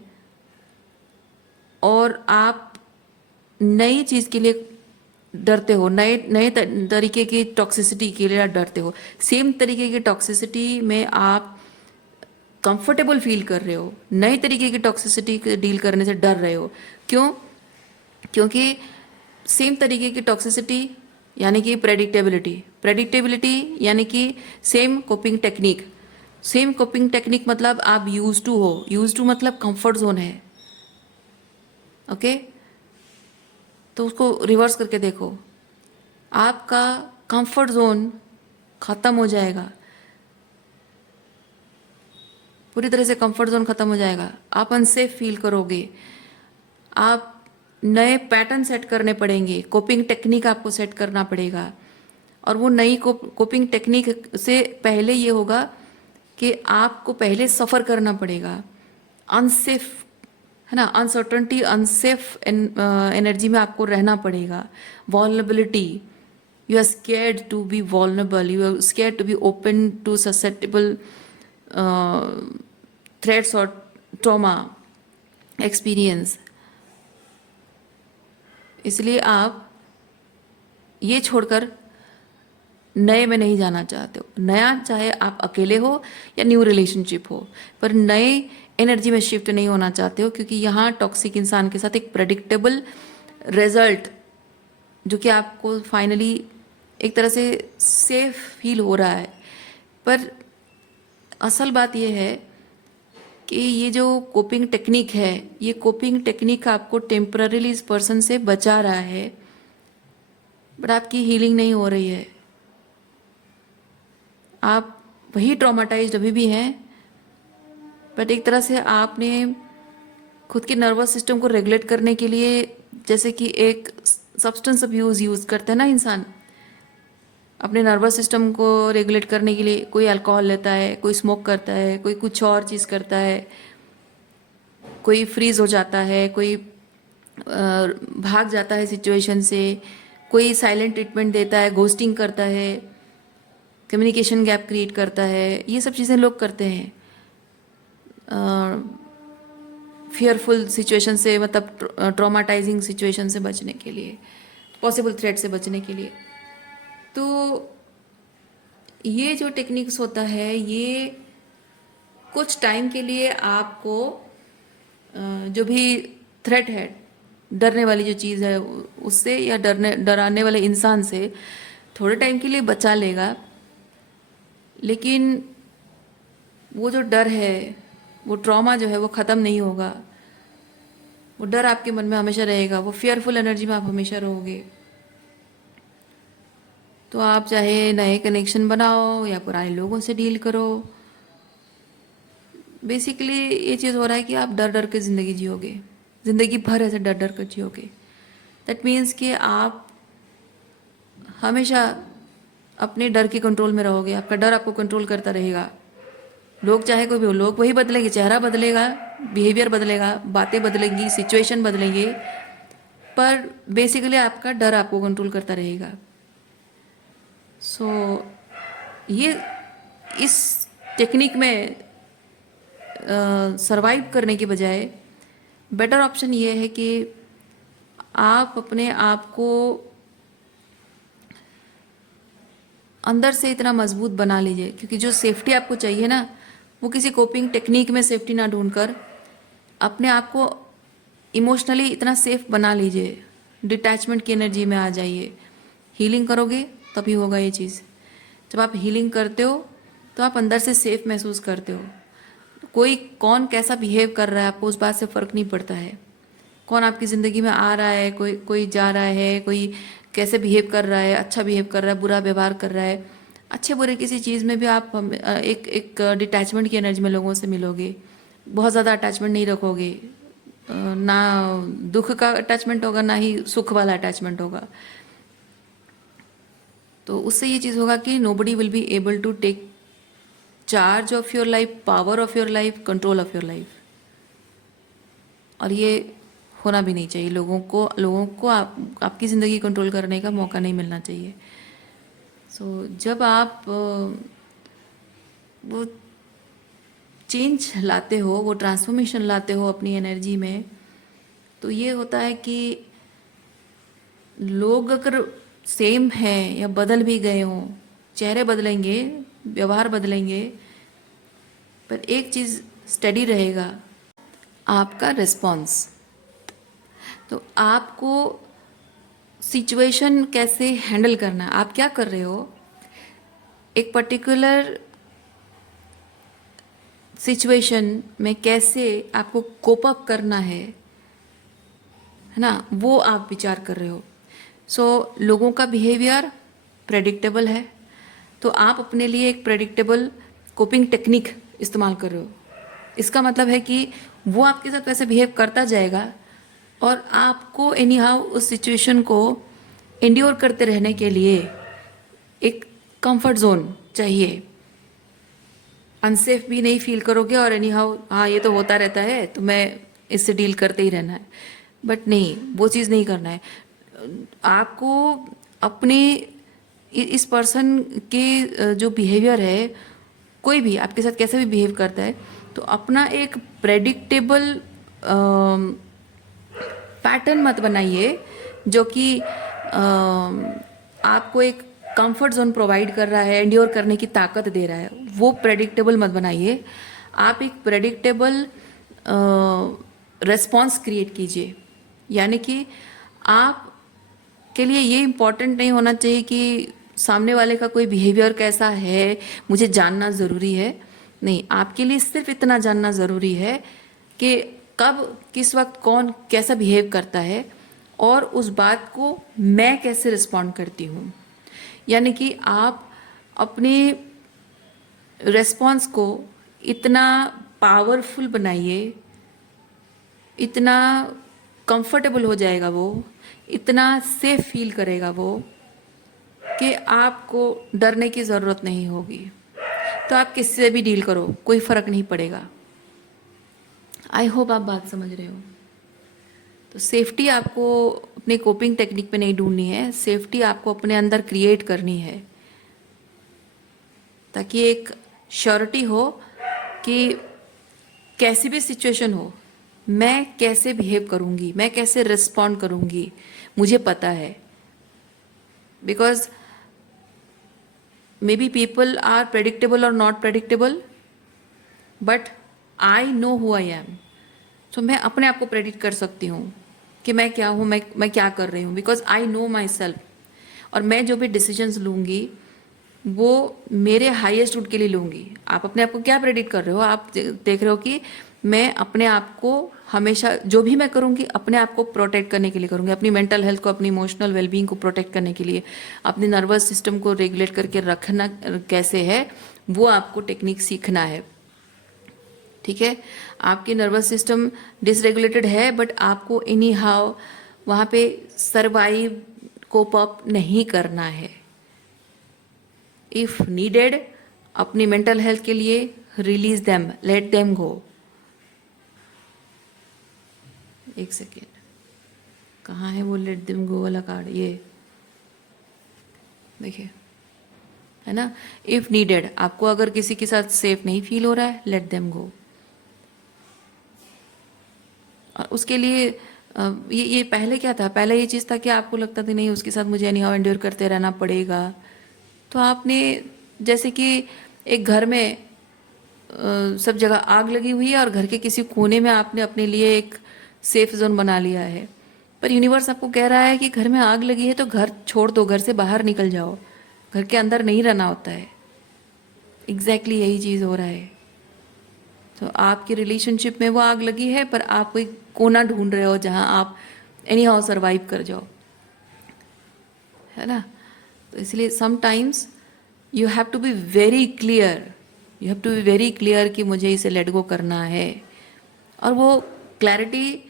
और आप नई चीज़ के लिए डरते हो, नए नए तरीके की टॉक्सिसिटी के लिए डरते हो। सेम तरीके की टॉक्सिसिटी में आप कंफर्टेबल फील कर रहे हो, नए तरीके की टॉक्सिसिटी डील करने से डर रहे हो। क्यों? क्योंकि सेम तरीके की टॉक्सिसिटी यानी कि प्रेडिक्टेबिलिटी, प्रेडिक्टेबिलिटी यानी कि same coping technique. Same coping technique मतलब आप यूज टू हो, यूज टू मतलब कंफर्ट जोन है। ओके, तो उसको रिवर्स करके देखो, आपका कंफर्ट जोन खत्म हो जाएगा, पूरी तरह से कंफर्ट जोन खत्म हो जाएगा, आप अनसेफ फील करोगे, आप नए पैटर्न सेट करने पड़ेंगे, कोपिंग टेक्निक आपको सेट करना पड़ेगा। और वो नई कोपिंग टेक्निक से पहले ये होगा कि आपको पहले सफ़र करना पड़ेगा, अनसेफ है ना, अनसर्टनटी, अनसेफ एनर्जी में आपको रहना पड़ेगा। Vulnerability, you are scared to be vulnerable, you are scared to be open to susceptible threats और ट्रॉमा एक्सपीरियंस। इसलिए आप ये छोड़कर नए में नहीं जाना चाहते हो। नया चाहे आप अकेले हो या न्यू रिलेशनशिप हो, पर नए एनर्जी में शिफ्ट नहीं होना चाहते हो, क्योंकि यहाँ टॉक्सिक इंसान के साथ एक प्रेडिक्टेबल रिजल्ट, जो कि आपको फाइनली एक तरह से सेफ फील हो रहा है। पर असल बात यह है कि ये जो कोपिंग टेक्निक है, ये कोपिंग टेक्निक आपको टेम्पररीली इस पर्सन से बचा रहा है, बट आपकी हीलिंग नहीं हो रही है। आप वही ट्रॉमाटाइज्ड अभी भी हैं, बट एक तरह से आपने खुद के नर्वस सिस्टम को रेगुलेट करने के लिए, जैसे कि एक सब्सटेंस अब्यूज़ यूज़ करते हैं ना इंसान, अपने नर्वस सिस्टम को रेगुलेट करने के लिए कोई अल्कोहल लेता है, कोई स्मोक करता है, कोई कुछ और चीज़ करता है, कोई फ्रीज हो जाता है, कोई भाग जाता है सिचुएशन से, कोई साइलेंट ट्रीटमेंट देता है, घोस्टिंग करता है, कम्युनिकेशन गैप क्रिएट करता है। ये सब चीज़ें लोग करते हैं फियरफुल सिचुएशन से, मतलब ट्रॉमाटाइजिंग सिचुएशन से बचने के लिए, पॉसिबल थ्रेट से बचने के लिए। तो ये जो टेक्निक्स होता है, ये कुछ टाइम के लिए आपको जो भी थ्रेट है, डरने वाली जो चीज़ है उससे, या डराने वाले इंसान से थोड़े टाइम के लिए बचा लेगा, लेकिन वो जो डर है, वो ट्रॉमा जो है वो ख़त्म नहीं होगा। वो डर आपके मन में हमेशा रहेगा, वो फियरफुल एनर्जी में आप हमेशा रहोगे। तो आप चाहे नए कनेक्शन बनाओ या पुराने लोगों से डील करो, बेसिकली ये चीज़ हो रहा है कि आप डर डर के ज़िंदगी जियोगे, ज़िंदगी भर ऐसे डर डर कर जियोगे। दैट मीन्स कि आप हमेशा अपने डर के कंट्रोल में रहोगे, आपका डर आपको कंट्रोल करता रहेगा। लोग चाहे कोई भी हो, लोग वही बदलेंगे, चेहरा बदलेगा, बिहेवियर बदलेगा, बातें बदलेंगी, सिचुएशन बदलेंगे, पर बेसिकली आपका डर आपको कंट्रोल करता रहेगा। सो ये इस टेक्निक में सरवाइव करने के बजाय बेटर ऑप्शन ये है कि आप अपने आप को अंदर से इतना मजबूत बना लीजिए, क्योंकि जो सेफ्टी आपको चाहिए ना, वो किसी कोपिंग टेक्निक में सेफ्टी ना ढूंढकर अपने आप को इमोशनली इतना सेफ बना लीजिए, डिटैचमेंट की एनर्जी में आ जाइए। हीलिंग करोगे तभी होगा ये चीज़। जब आप हीलिंग करते हो तो आप अंदर से सेफ महसूस करते हो। कोई कौन कैसा बिहेव कर रहा है आपको उस बात से फ़र्क नहीं पड़ता है। कौन आपकी ज़िंदगी में आ रहा है, कोई कोई जा रहा है, कोई कैसे बिहेव कर रहा है, अच्छा बिहेव कर रहा है, बुरा व्यवहार कर रहा है, अच्छे बुरे किसी चीज़ में भी आप एक एक डिटैचमेंट की एनर्जी में लोगों से मिलोगे। बहुत ज़्यादा अटैचमेंट नहीं रखोगे, ना दुख का अटैचमेंट होगा, ना ही सुख वाला अटैचमेंट होगा। तो उससे ये चीज़ होगा कि nobody will be able to take charge of your life, power of your life, control of your life. और ये होना भी नहीं चाहिए। लोगों को आपकी ज़िंदगी कंट्रोल करने का मौका नहीं मिलना चाहिए। सो जब आप वो चेंज लाते हो, वो ट्रांसफॉर्मेशन लाते हो अपनी एनर्जी में, तो ये होता है कि लोग अगर सेम हैं या बदल भी गए हों, चेहरे बदलेंगे, व्यवहार बदलेंगे, पर एक चीज़ स्टेडी रहेगा, आपका रिस्पॉन्स। तो आपको सिचुएशन कैसे हैंडल करना है, आप क्या कर रहे हो, एक पर्टिकुलर सिचुएशन में कैसे आपको कोप अप करना है, है ना, वो आप विचार कर रहे हो। सो लोगों का बिहेवियर प्रेडिक्टेबल है, तो आप अपने लिए एक प्रेडिक्टेबल कोपिंग टेक्निक इस्तेमाल कर रहे हो। इसका मतलब है कि वो आपके साथ वैसे बिहेव करता जाएगा और आपको एनी हाउ उस सिचुएशन को एंड्योर करते रहने के लिए एक कंफर्ट जोन चाहिए। अनसेफ भी नहीं फील करोगे और एनी हाउ हाँ ये तो होता रहता है तो मैं इससे डील करते ही रहना है, बट नहीं, वो चीज़ नहीं करना है। आपको अपने इस पर्सन के जो बिहेवियर है, कोई भी आपके साथ कैसे भी बिहेव करता है, तो अपना एक प्रेडिक्टेबल पैटर्न मत बनाइए जो कि आपको एक कंफर्ट जोन प्रोवाइड कर रहा है, एंड्योर करने की ताकत दे रहा है। वो प्रेडिक्टेबल मत बनाइए। आप एक प्रेडिक्टेबल रेस्पॉन्स क्रिएट कीजिए। यानी कि आप के लिए ये इम्पॉर्टेंट नहीं होना चाहिए कि सामने वाले का कोई बिहेवियर कैसा है मुझे जानना ज़रूरी है। नहीं, आपके लिए सिर्फ इतना जानना ज़रूरी है कि कब किस वक्त कौन कैसा बिहेव करता है और उस बात को मैं कैसे रिस्पॉन्ड करती हूँ। यानी कि आप अपने रेस्पॉन्स को इतना पावरफुल बनाइए, इतना कंफर्टेबल हो जाएगा वो, इतना सेफ फील करेगा वो कि आपको डरने की ज़रूरत नहीं होगी। तो आप किससे भी डील करो, कोई फ़र्क नहीं पड़ेगा। आई होप आप बात समझ रहे हो। तो सेफ्टी आपको अपने कोपिंग टेक्निक पे नहीं ढूंढनी है, सेफ्टी आपको अपने अंदर क्रिएट करनी है, ताकि एक श्योरिटी हो कि कैसी भी सिचुएशन हो मैं कैसे बिहेव करूंगी, मैं कैसे रिस्पॉन्ड करूंगी, मुझे पता है। Because maybe people are predictable और not predictable, but I know who I am. So मैं अपने आप को प्रेडिक्ट कर सकती हूँ कि मैं क्या हूँ, मैं क्या कर रही हूँ, because I know my self. और मैं जो भी डिसीजंस लूँगी वो मेरे हाईएस्ट गुड के लिए लूँगी। आप अपने आप को क्या प्रेडिक्ट कर रहे हो, आप देख रहे हो कि मैं अपने आप को हमेशा जो भी मैं करूँगी अपने आप को प्रोटेक्ट करने के लिए करूँगी, अपनी मेंटल हेल्थ को, अपनी इमोशनल वेलबींग को प्रोटेक्ट करने के लिए, अपनी नर्वस सिस्टम को रेगुलेट करके रखना कैसे है वो आपको टेक्निक सीखना है। ठीक है, आपकी नर्वस सिस्टम डिसरेगुलेटेड है बट आपको एनी हाउ वहाँ पे सर्वाइव कोप अप नहीं करना है। इफ नीडेड अपनी मेंटल हेल्थ के लिए release them, let them go. एक सेकेंड, कहाँ है वो लेट देम गो वाला कार्ड? ये देखिए, है ना। इफ नीडेड, आपको अगर किसी के साथ सेफ नहीं फील हो रहा है, लेट देम गो। उसके लिए ये पहले क्या था, पहले ये चीज़ था कि आपको लगता था नहीं उसके साथ मुझे एनी हाउ एंड्योर करते रहना पड़ेगा। तो आपने जैसे कि एक घर में सब जगह आग लगी हुई है और घर के किसी कोने में आपने अपने लिए एक सेफ जोन बना लिया है, पर यूनिवर्स आपको कह रहा है कि घर में आग लगी है तो घर छोड़ दो, घर से बाहर निकल जाओ, घर के अंदर नहीं रहना होता है। एग्जैक्टली यही चीज़ हो रहा है। तो आपकी रिलेशनशिप में वो आग लगी है पर आप कोई कोना ढूंढ रहे हो जहां आप एनी हाउ सर्वाइव कर जाओ, है ना। तो इसलिए sometimes you have to be very clear, you have to be very clear कि मुझे इसे लेट गो करना है। और वो क्लैरिटी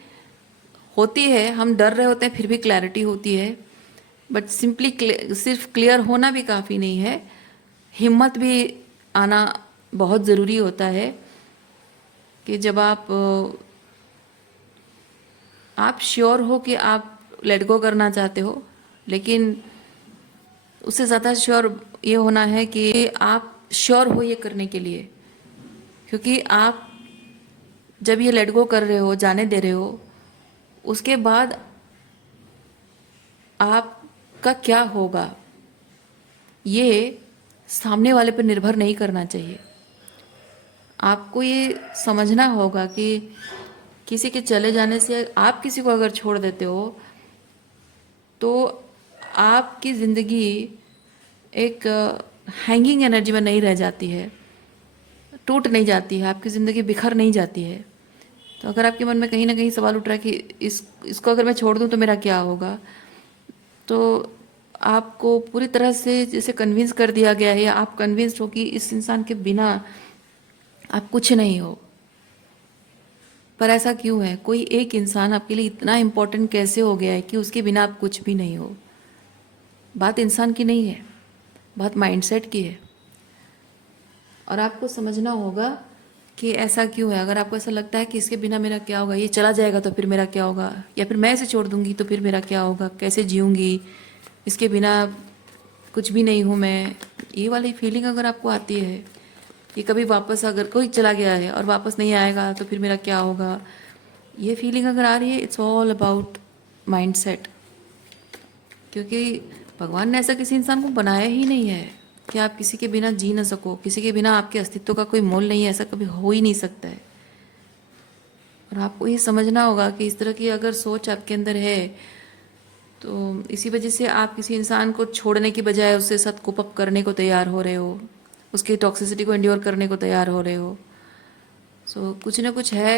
होती है, हम डर रहे होते हैं फिर भी क्लैरिटी होती है, बट सिंपली सिर्फ क्लियर होना भी काफ़ी नहीं है, हिम्मत भी आना बहुत ज़रूरी होता है कि जब आप श्योर हो कि आप लेट गो करना चाहते हो, लेकिन उससे ज़्यादा श्योर ये होना है कि आप श्योर हो ये करने के लिए। क्योंकि आप जब ये लेट गो कर रहे हो, जाने दे रहे हो, उसके बाद आपका क्या होगा ये सामने वाले पर निर्भर नहीं करना चाहिए। आपको ये समझना होगा कि किसी के चले जाने से, आप किसी को अगर छोड़ देते हो तो आपकी ज़िंदगी एक हैंगिंग एनर्जी में नहीं रह जाती है, टूट नहीं जाती है, आपकी ज़िंदगी बिखर नहीं जाती है। तो अगर आपके मन में कहीं ना कहीं सवाल उठ रहा है कि इसको अगर मैं छोड़ दूँ तो मेरा क्या होगा, तो आपको पूरी तरह से जैसे कन्विंस कर दिया गया है, या आप कन्विंस्ड हो कि इस इंसान के बिना आप कुछ नहीं हो। पर ऐसा क्यों है? कोई एक इंसान आपके लिए इतना इम्पोर्टेंट कैसे हो गया है कि उसके बिना आप कुछ भी नहीं हो? बात इंसान की नहीं है, बात माइंडसेट की है। और आपको समझना होगा कि ऐसा क्यों है। अगर आपको ऐसा लगता है कि इसके बिना मेरा क्या होगा, ये चला जाएगा तो फिर मेरा क्या होगा, या फिर मैं इसे छोड़ दूंगी तो फिर मेरा क्या होगा, कैसे जीऊँगी, इसके बिना कुछ भी नहीं हूँ मैं, ये वाली फीलिंग अगर आपको आती है कि कभी वापस अगर कोई चला गया है और वापस नहीं आएगा तो फिर मेरा क्या होगा, ये फीलिंग अगर आ रही है, इट्स ऑल अबाउट माइंडसेट। क्योंकि भगवान ने ऐसा किसी इंसान को बनाया ही नहीं है कि आप किसी के बिना जी ना सको, किसी के बिना आपके अस्तित्व का कोई मोल नहीं है, ऐसा कभी हो ही नहीं सकता है। और आपको ये समझना होगा कि इस तरह की अगर सोच आपके अंदर है, तो इसी वजह से आप किसी इंसान को छोड़ने की बजाय उसके साथ कोप अप करने को तैयार हो रहे हो, उसकी टॉक्सिसिटी को एंड्योर करने को तैयार हो रहे हो। सो कुछ ना कुछ है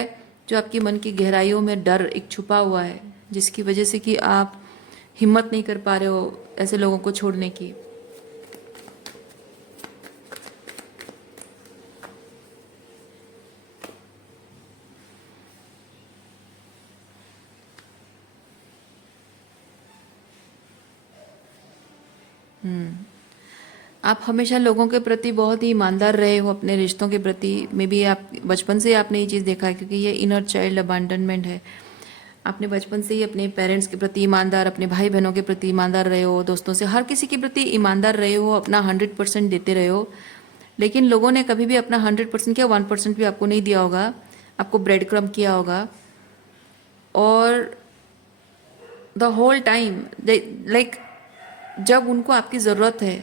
जो आपकी मन की गहराइयों में डर एक छुपा हुआ है, जिसकी वजह से कि आप हिम्मत नहीं कर पा रहे हो ऐसे लोगों को छोड़ने की। आप हमेशा लोगों के प्रति बहुत ही ईमानदार रहे हो, अपने रिश्तों के प्रति। मे बी आप बचपन से ही आपने ये चीज़ देखा है, क्योंकि ये इनर चाइल्ड अबांडनमेंट है। आपने बचपन से ही अपने पेरेंट्स के प्रति ईमानदार, अपने भाई बहनों के प्रति ईमानदार रहे हो, दोस्तों से हर किसी के प्रति ईमानदार रहे हो, अपना 100% देते रहे हो। लेकिन लोगों ने कभी भी अपना 100% क्या 1% भी आपको नहीं दिया होगा, आपको ब्रेड क्रम्ब किया होगा। और द होल टाइम लाइक जब उनको आपकी ज़रूरत है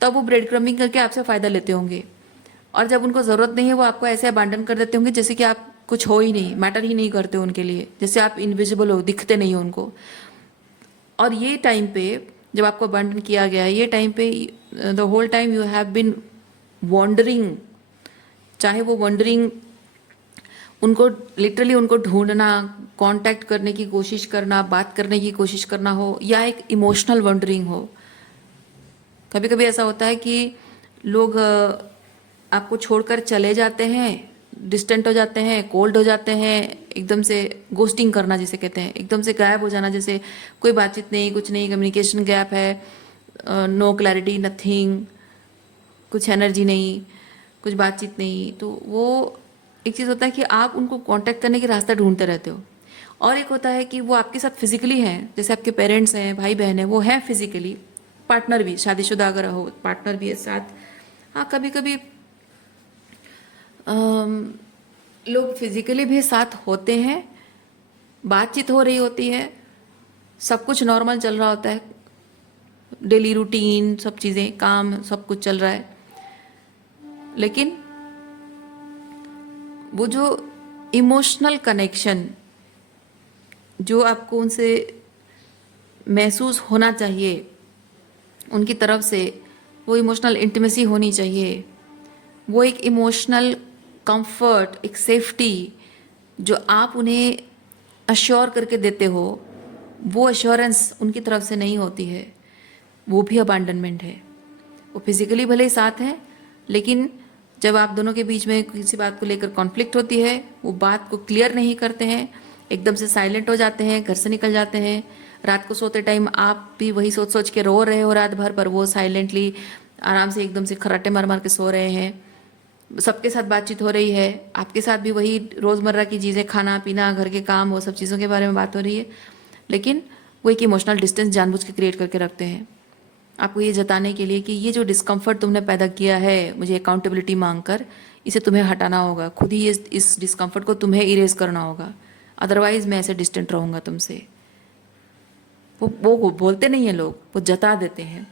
तब वो ब्रेड क्रम्बिंग करके आपसे फ़ायदा लेते होंगे, और जब उनको ज़रूरत नहीं है वो आपको ऐसे अबांडन कर देते होंगे जैसे कि आप कुछ हो ही नहीं, मैटर ही नहीं करते उनके लिए, जैसे आप इनविजिबल हो, दिखते नहीं हो उनको। और ये टाइम पे जब आपको अबांडन किया गया है, ये टाइम पे the whole time you have been wondering, चाहे वो वॉन्डरिंग उनको लिटरली उनको ढूंढना, कांटेक्ट करने की कोशिश करना, बात करने की कोशिश करना हो, या एक इमोशनल वॉन्डरिंग हो। कभी कभी ऐसा होता है कि लोग आपको छोड़कर चले जाते हैं, डिस्टेंट हो जाते हैं, कोल्ड हो जाते हैं, एकदम से गोस्टिंग करना जिसे कहते हैं, एकदम से गायब हो जाना, जैसे कोई बातचीत नहीं, कुछ नहीं, कम्युनिकेशन गैप है, नो क्लैरिटी, नथिंग, कुछ एनर्जी नहीं, कुछ बातचीत नहीं। तो वो एक चीज़ होता है कि आप उनको कांटेक्ट करने के रास्ता ढूंढते रहते हो। और एक होता है कि वो आपके साथ फिजिकली हैं, जैसे आपके पेरेंट्स हैं, भाई बहन हैं, वो हैं फिजिकली, पार्टनर भी, शादीशुदा अगर हो पार्टनर भी है साथ। हाँ, कभी कभी लोग फिजिकली भी साथ होते हैं, बातचीत हो रही होती है, सब कुछ नॉर्मल चल रहा होता है, डेली रूटीन, सब चीज़ें, काम, सब कुछ चल रहा है। लेकिन वो जो इमोशनल कनेक्शन जो आपको उनसे महसूस होना चाहिए, उनकी तरफ से वो इमोशनल इंटीमेसी होनी चाहिए, वो एक इमोशनल कंफर्ट, एक सेफ्टी जो आप उन्हें अश्योर करके देते हो, वो अश्योरेंस उनकी तरफ से नहीं होती है, वो भी अबांडनमेंट है। वो फिजिकली भले ही साथ हैं, लेकिन जब आप दोनों के बीच में किसी बात को लेकर कॉन्फ्लिक्ट होती है, वो बात को क्लियर नहीं करते हैं, एकदम से साइलेंट हो जाते हैं, घर से निकल जाते हैं। रात को सोते टाइम आप भी वही सोच सोच के रो रहे हो रात भर, पर वो साइलेंटली आराम से एकदम से खर्राटे मार मार के सो रहे हैं। सबके साथ बातचीत हो रही है, आपके साथ भी वही रोज़मर्रा की चीज़ें, खाना पीना, घर के काम, वो सब चीज़ों के बारे में बात हो रही है, लेकिन वो एक इमोशनल डिस्टेंस जानबूझ के क्रिएट करके रखते हैं, आपको ये जताने के लिए कि ये जो डिस्कम्फर्ट तुमने पैदा किया है मुझे अकाउंटेबिलिटी मांगकर, इसे तुम्हें हटाना होगा, खुद ही इस डिस्कम्फर्ट को तुम्हें इरेज करना होगा, अदरवाइज मैं ऐसे डिस्टेंट रहूँगा तुमसे। वो बोलते नहीं हैं लोग, वो जता देते हैं।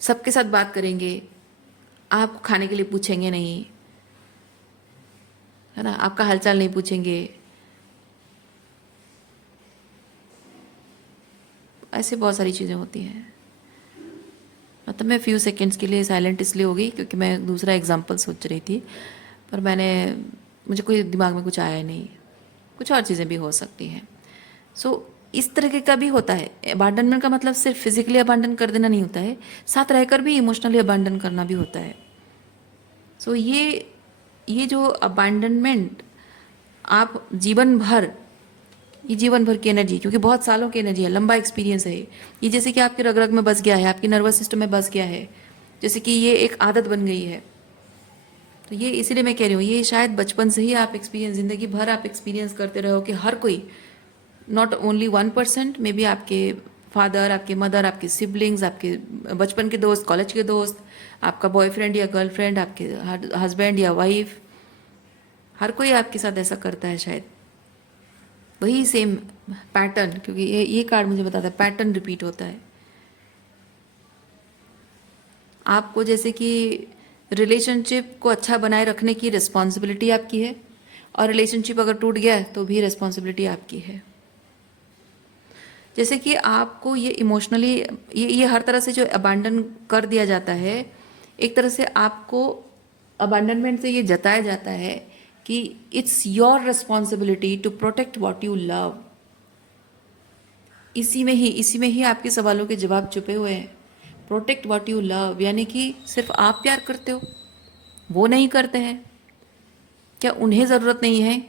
सबके साथ बात करेंगे, आप खाने के लिए पूछेंगे नहीं, है ना, आपका हालचाल नहीं पूछेंगे, ऐसे बहुत सारी चीज़ें होती हैं। मतलब मैं फ्यू सेकंड्स के लिए साइलेंट इसलिए हो गई क्योंकि मैं दूसरा एग्जांपल सोच रही थी, पर मैंने मुझे कोई दिमाग में कुछ आया नहीं, कुछ और चीज़ें भी हो सकती हैं। सो इस तरीके का भी होता है। अबांडनमेंट का मतलब सिर्फ फिजिकली अबांडन कर देना नहीं होता है, साथ रहकर भी इमोशनली अबांडन करना भी होता है। सो ये जो अबांडनमेंट आप जीवन भर, ये जीवन भर की एनर्जी, क्योंकि बहुत सालों की एनर्जी है, लंबा एक्सपीरियंस है ये जैसे कि आपके रग रग में बस गया है, आपकी नर्वस सिस्टम में बस गया है, जैसे कि ये एक आदत बन गई है। तो ये इसीलिए मैं कह रही हूँ, ये शायद बचपन से ही आप एक्सपीरियंस, ज़िंदगी भर आप एक्सपीरियंस करते रहो कि हर कोई, नॉट ओनली 1%, मे बी आपके फादर, आपके मदर, आपके सिबलिंग्स, आपके बचपन के दोस्त, कॉलेज के दोस्त, आपका बॉयफ्रेंड या गर्लफ्रेंड, आपके हस्बैंड या वाइफ, हर कोई आपके साथ ऐसा करता है शायद, वही सेम पैटर्न, क्योंकि ये कार्ड मुझे बताता है पैटर्न रिपीट होता है। आपको जैसे कि रिलेशनशिप को अच्छा बनाए रखने की रिस्पॉन्सिबिलिटी आपकी है, और रिलेशनशिप अगर टूट गया है तो भी रिस्पॉन्सिबिलिटी आपकी है। जैसे कि आपको ये इमोशनली, ये हर तरह से जो अबांडन कर दिया जाता है, एक तरह से आपको अबांडनमेंट से ये जताया जाता है कि it's your responsibility to protect what you love. इसी में ही आपके सवालों के जवाब छुपे हुए हैं। प्रोटेक्ट व्हाट यू लव यानी कि सिर्फ आप प्यार करते हो, वो नहीं करते हैं। क्या उन्हें ज़रूरत नहीं है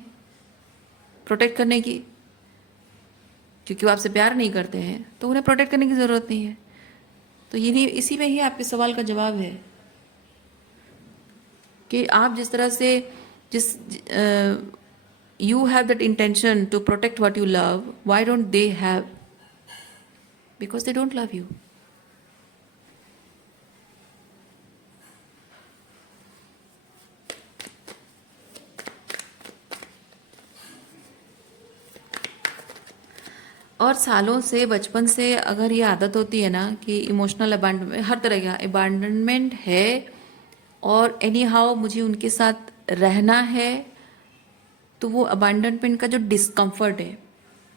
प्रोटेक्ट करने की? क्योंकि वो आपसे प्यार नहीं करते हैं तो उन्हें प्रोटेक्ट करने की ज़रूरत नहीं है। तो ये इसी में ही आपके सवाल का जवाब है कि आप जिस तरह से, जिस you have that intention to protect what you love, why don't they have? Because they don't love you. और सालों से, बचपन से अगर ये आदत होती है ना कि इमोशनल अबांडनमेंट, हर तरह का अबांडनमेंट है और एनी हाउ मुझे उनके साथ रहना है, तो वो अबांडनमेंट का जो डिस्कम्फर्ट है,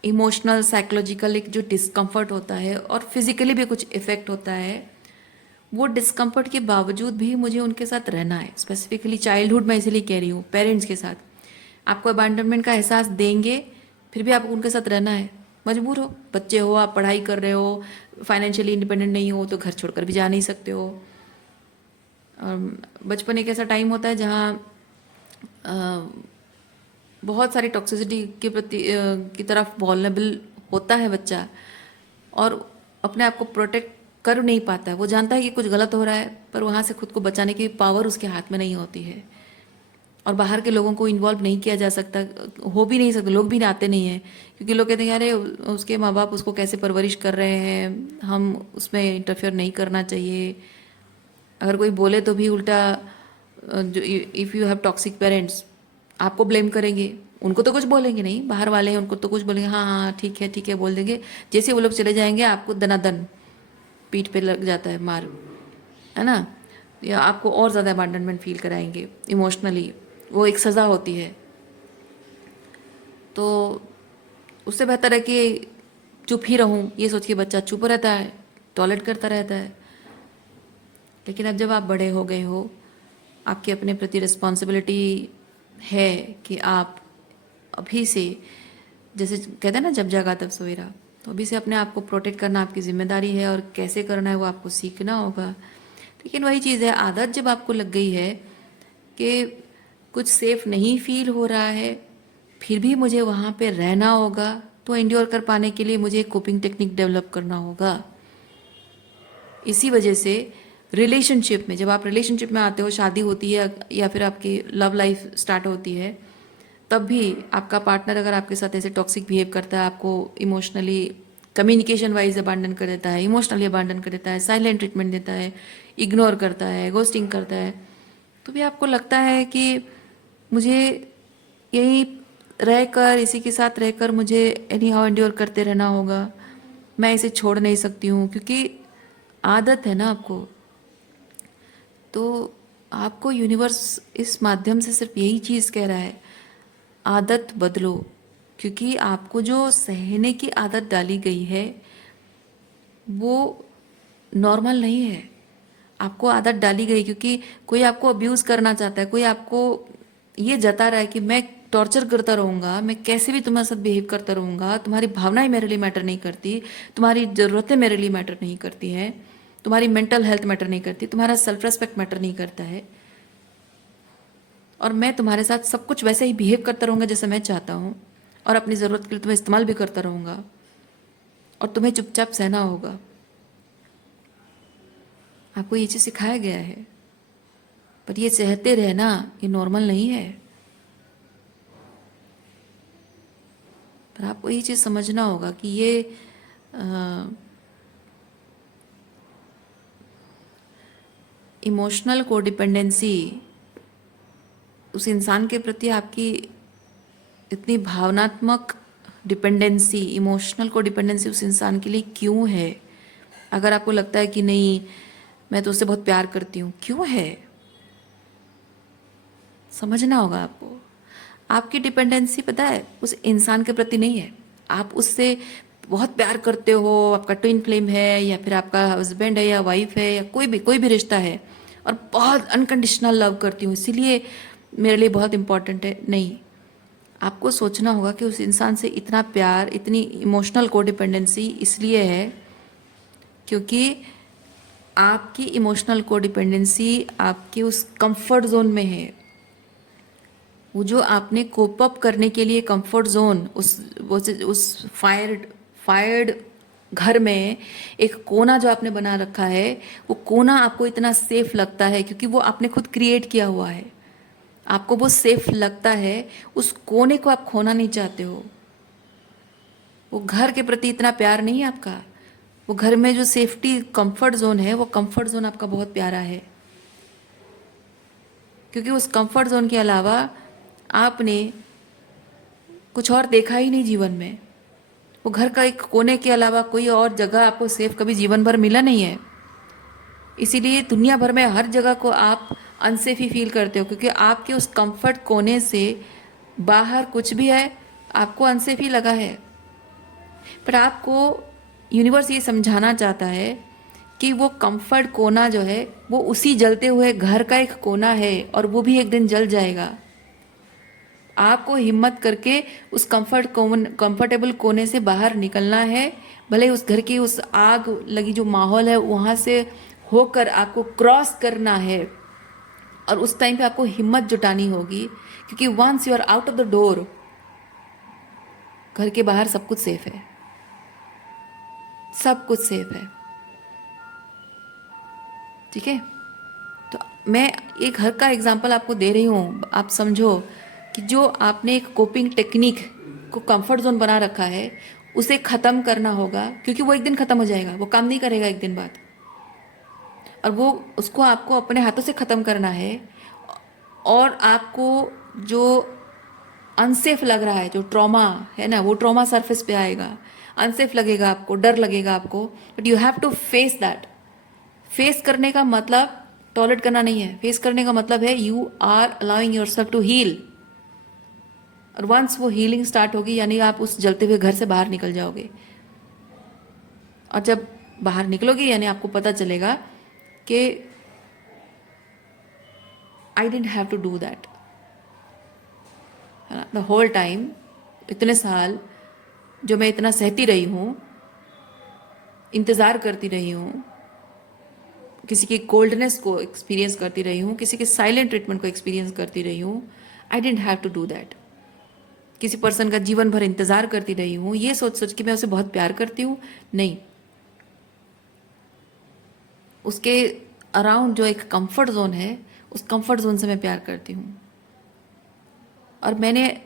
इमोशनल साइकोलॉजिकल एक जो डिस्कम्फर्ट होता है और फिजिकली भी कुछ इफेक्ट होता है, वो डिस्कम्फर्ट के बावजूद भी मुझे उनके साथ रहना है। स्पेसिफिकली चाइल्डहुड में इसलिए कह रही हूँ, पेरेंट्स के साथ आपको अबांडनमेंट का एहसास देंगे, फिर भी आपको उनके साथ रहना है। मजबूर हो, बच्चे हो, आप पढ़ाई कर रहे हो, फाइनेंशियली इंडिपेंडेंट नहीं हो तो घर छोड़कर भी जा नहीं सकते हो। बचपन एक ऐसा टाइम होता है जहाँ बहुत सारी टॉक्सिसिटी के प्रति की तरफ वॉल्नरेबल होता है बच्चा, और अपने आप को प्रोटेक्ट कर नहीं पाता है। वो जानता है कि कुछ गलत हो रहा है, पर वहाँ से खुद को बचाने की पावर उसके हाथ में नहीं होती है, और बाहर के लोगों को इन्वॉल्व नहीं किया जा सकता, हो भी नहीं सकता, लोग भी आते नहीं हैं, क्योंकि लोग कहते हैं अरे उसके माँ बाप उसको कैसे परवरिश कर रहे हैं, हम उसमें इंटरफेयर नहीं करना चाहिए। अगर कोई बोले तो भी उल्टा, जो if you have toxic parents, आपको ब्लेम करेंगे। उनको तो कुछ बोलेंगे नहीं, बाहर वाले हैं, उनको तो कुछ बोलेंगे, हाँ हाँ ठीक है बोल देंगे। जैसे वो लोग चले जाएंगे आपको दनादन पीठ पे लग जाता है मार, है ना, या आपको और ज़्यादा अबांडनमेंट फील कराएंगे इमोशनली। वो एक सज़ा होती है। तो उससे बेहतर है कि चुप ही रहूं, ये सोच के बच्चा चुप रहता है, टॉयलेट करता रहता है। लेकिन अब जब आप बड़े हो गए हो, आपके अपने प्रति रिस्पॉन्सिबिलिटी है कि आप अभी से, जैसे कहते हैं ना जब जागा तब सवेरा, तो अभी से अपने आप को प्रोटेक्ट करना आपकी जिम्मेदारी है, और कैसे करना है वो आपको सीखना होगा। लेकिन वही चीज़ है, आदत जब आपको लग गई है कि कुछ सेफ नहीं फील हो रहा है, फिर भी मुझे वहाँ पे रहना होगा, तो एंड्योर कर पाने के लिए मुझे कोपिंग टेक्निक डेवलप करना होगा। इसी वजह से रिलेशनशिप में, जब आप रिलेशनशिप में आते हो, शादी होती है या फिर आपकी लव लाइफ स्टार्ट होती है, तब भी आपका पार्टनर अगर आपके साथ ऐसे टॉक्सिक बिहेव करता है, आपको इमोशनली कम्युनिकेशन वाइज अबांडन कर देता है, इमोशनली अबांडन कर देता है, साइलेंट ट्रीटमेंट देता है, इग्नोर करता है, गोस्टिंग करता है, तो भी आपको लगता है कि मुझे यहीं रहकर, इसी के साथ रहकर मुझे एनी हाउ एंड्योर करते रहना होगा, मैं इसे छोड़ नहीं सकती हूँ, क्योंकि आदत है ना आपको। तो आपको यूनिवर्स इस माध्यम से सिर्फ यही चीज़ कह रहा है, आदत बदलो, क्योंकि आपको जो सहने की आदत डाली गई है वो नॉर्मल नहीं है। आपको आदत डाली गई क्योंकि कोई आपको अब्यूज़ करना चाहता है, कोई आपको ये जता रहा है कि मैं टॉर्चर करता रहूंगा, मैं कैसे भी तुम्हारे साथ बिहेव करता रहूंगा, तुम्हारी भावनाएं मेरे लिए मैटर नहीं करती, तुम्हारी ज़रूरतें मेरे लिए मैटर नहीं करती हैं, तुम्हारी मेंटल हेल्थ मैटर नहीं करती, तुम्हारा सेल्फ रेस्पेक्ट मैटर नहीं करता है, और मैं तुम्हारे साथ सब कुछ वैसे ही बिहेव करता रहूंगा जैसे मैं चाहता हूँ, और अपनी ज़रूरत के लिए तुम्हें इस्तेमाल भी करता रहूंगा, और तुम्हें चुपचाप सहना होगा। आपको ये चीज़ सिखाया गया है, पर ये सहते रहना ये नॉर्मल नहीं है। पर आपको ये चीज़ समझना होगा कि ये इमोशनल कोडिपेंडेंसी उस इंसान के प्रति आपकी इतनी भावनात्मक डिपेंडेंसी, इमोशनल कोडिपेंडेंसी उस इंसान के लिए क्यों है? अगर आपको लगता है कि नहीं मैं तो उससे बहुत प्यार करती हूँ, क्यों है? समझना होगा आपको। आपकी डिपेंडेंसी पता है उस इंसान के प्रति नहीं है, आप उससे बहुत प्यार करते हो, आपका ट्विन फ्लेम है या फिर आपका हस्बैंड है या वाइफ है या कोई भी रिश्ता है, और बहुत अनकंडीशनल लव करती हूँ इसीलिए मेरे लिए बहुत इंपॉर्टेंट है। नहीं, आपको सोचना होगा कि उस इंसान से इतना प्यार, इतनी इमोशनल कोडिपेंडेंसी इसलिए है क्योंकि आपकी इमोशनल कोडिपेंडेंसी आपके उस कंफर्ट जोन में है। वो जो आपने कोप अप करने के लिए कंफर्ट जोन, उस फायर्ड घर में एक कोना जो आपने बना रखा है, वो कोना आपको इतना सेफ लगता है क्योंकि वो आपने खुद क्रिएट किया हुआ है, आपको वो सेफ लगता है, उस कोने को आप खोना नहीं चाहते हो। वो घर के प्रति इतना प्यार नहीं है आपका, वो घर में जो सेफ्टी कंफर्ट जोन है, वो कंफर्ट जोन आपका बहुत प्यारा है, क्योंकि उस कंफर्ट जोन के अलावा आपने कुछ और देखा ही नहीं जीवन में। वो घर का एक कोने के अलावा कोई और जगह आपको सेफ कभी जीवन भर मिला नहीं है, इसीलिए दुनिया भर में हर जगह को आप अनसेफ ही फील करते हो, क्योंकि आपके उस कंफर्ट कोने से बाहर कुछ भी है आपको अनसेफ ही लगा है। पर आपको यूनिवर्स ये समझाना चाहता है कि वो कंफर्ट कोना जो है वो उसी जलते हुए घर का एक कोना है, और वो भी एक दिन जल जाएगा। आपको हिम्मत करके उस कंफर्टेबल कोने से बाहर निकलना है, भले उस घर की उस आग लगी जो माहौल है वहाँ से होकर आपको क्रॉस करना है, और उस टाइम पे आपको हिम्मत जुटानी होगी, क्योंकि once you are out of the door, घर के बाहर सब कुछ सेफ है, सब कुछ सेफ है। ठीक है, तो मैं एक घर का एग्जांपल आपको दे रही हूँ, आप समझो कि जो आपने एक कोपिंग टेक्निक को कंफर्ट जोन बना रखा है उसे ख़त्म करना होगा, क्योंकि वो एक दिन ख़त्म हो जाएगा, वो काम नहीं करेगा एक दिन बाद, और वो उसको आपको अपने हाथों से ख़त्म करना है। और आपको जो अनसेफ लग रहा है, जो ट्रॉमा है ना, वो ट्रॉमा सरफेस पे आएगा, अनसेफ लगेगा आपको, डर लगेगा आपको, but you have to face that. Face करने का मतलब टॉलरेट करना नहीं है, फेस करने का मतलब है you are allowing yourself to heal, और वंस वो हीलिंग स्टार्ट होगी यानी आप उस जलते हुए घर से बाहर निकल जाओगे, और जब बाहर निकलोगे यानी आपको पता चलेगा कि I don't have to do that, है ना। द होल टाइम, इतने साल जो मैं इतना सहती रही हूँ, इंतज़ार करती रही हूँ, किसी की कोल्डनेस को एक्सपीरियंस करती रही हूँ, किसी के साइलेंट ट्रीटमेंट को एक्सपीरियंस करती रही हूँ, I don't have to do that. किसी पर्सन का जीवन भर इंतज़ार करती रही हूँ ये सोच सोच के मैं उसे बहुत प्यार करती हूँ, नहीं, उसके अराउंड जो एक कंफर्ट जोन है, उस कंफर्ट जोन से मैं प्यार करती हूँ। और मैंने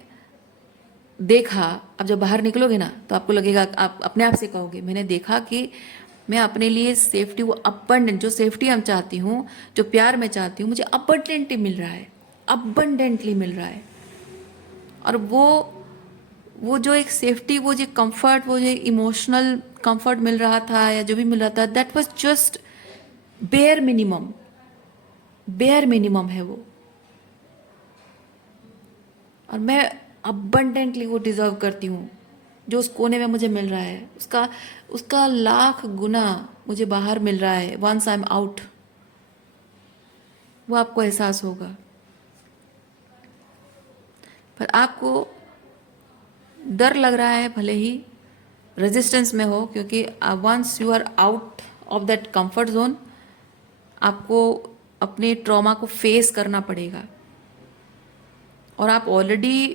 देखा, अब जब बाहर निकलोगे ना तो आपको लगेगा, आप अपने आप से कहोगे मैंने देखा कि मैं अपने लिए सेफ्टी, वो अबंडेंट जो सेफ्टी हम चाहती हूँ, जो प्यार मैं चाहती हूँ, मुझे अबंडेंटली मिल रहा है, अबंडेंटली मिल रहा है। और वो जो एक सेफ्टी, वो जो कंफर्ट, वो जो इमोशनल कंफर्ट मिल रहा था या जो भी मिल रहा था, that was just bare minimum, bare minimum है वो, और मैं अबंडेंटली वो डिजर्व करती हूँ। जो उस कोने में मुझे मिल रहा है उसका उसका लाख गुना मुझे बाहर मिल रहा है, वंस आई एम आउट, वो आपको एहसास होगा। पर आपको डर लग रहा है, भले ही रेजिस्टेंस में हो, क्योंकि once you are out of that comfort zone, आपको अपने ट्रॉमा को फेस करना पड़ेगा। और आप ऑलरेडी,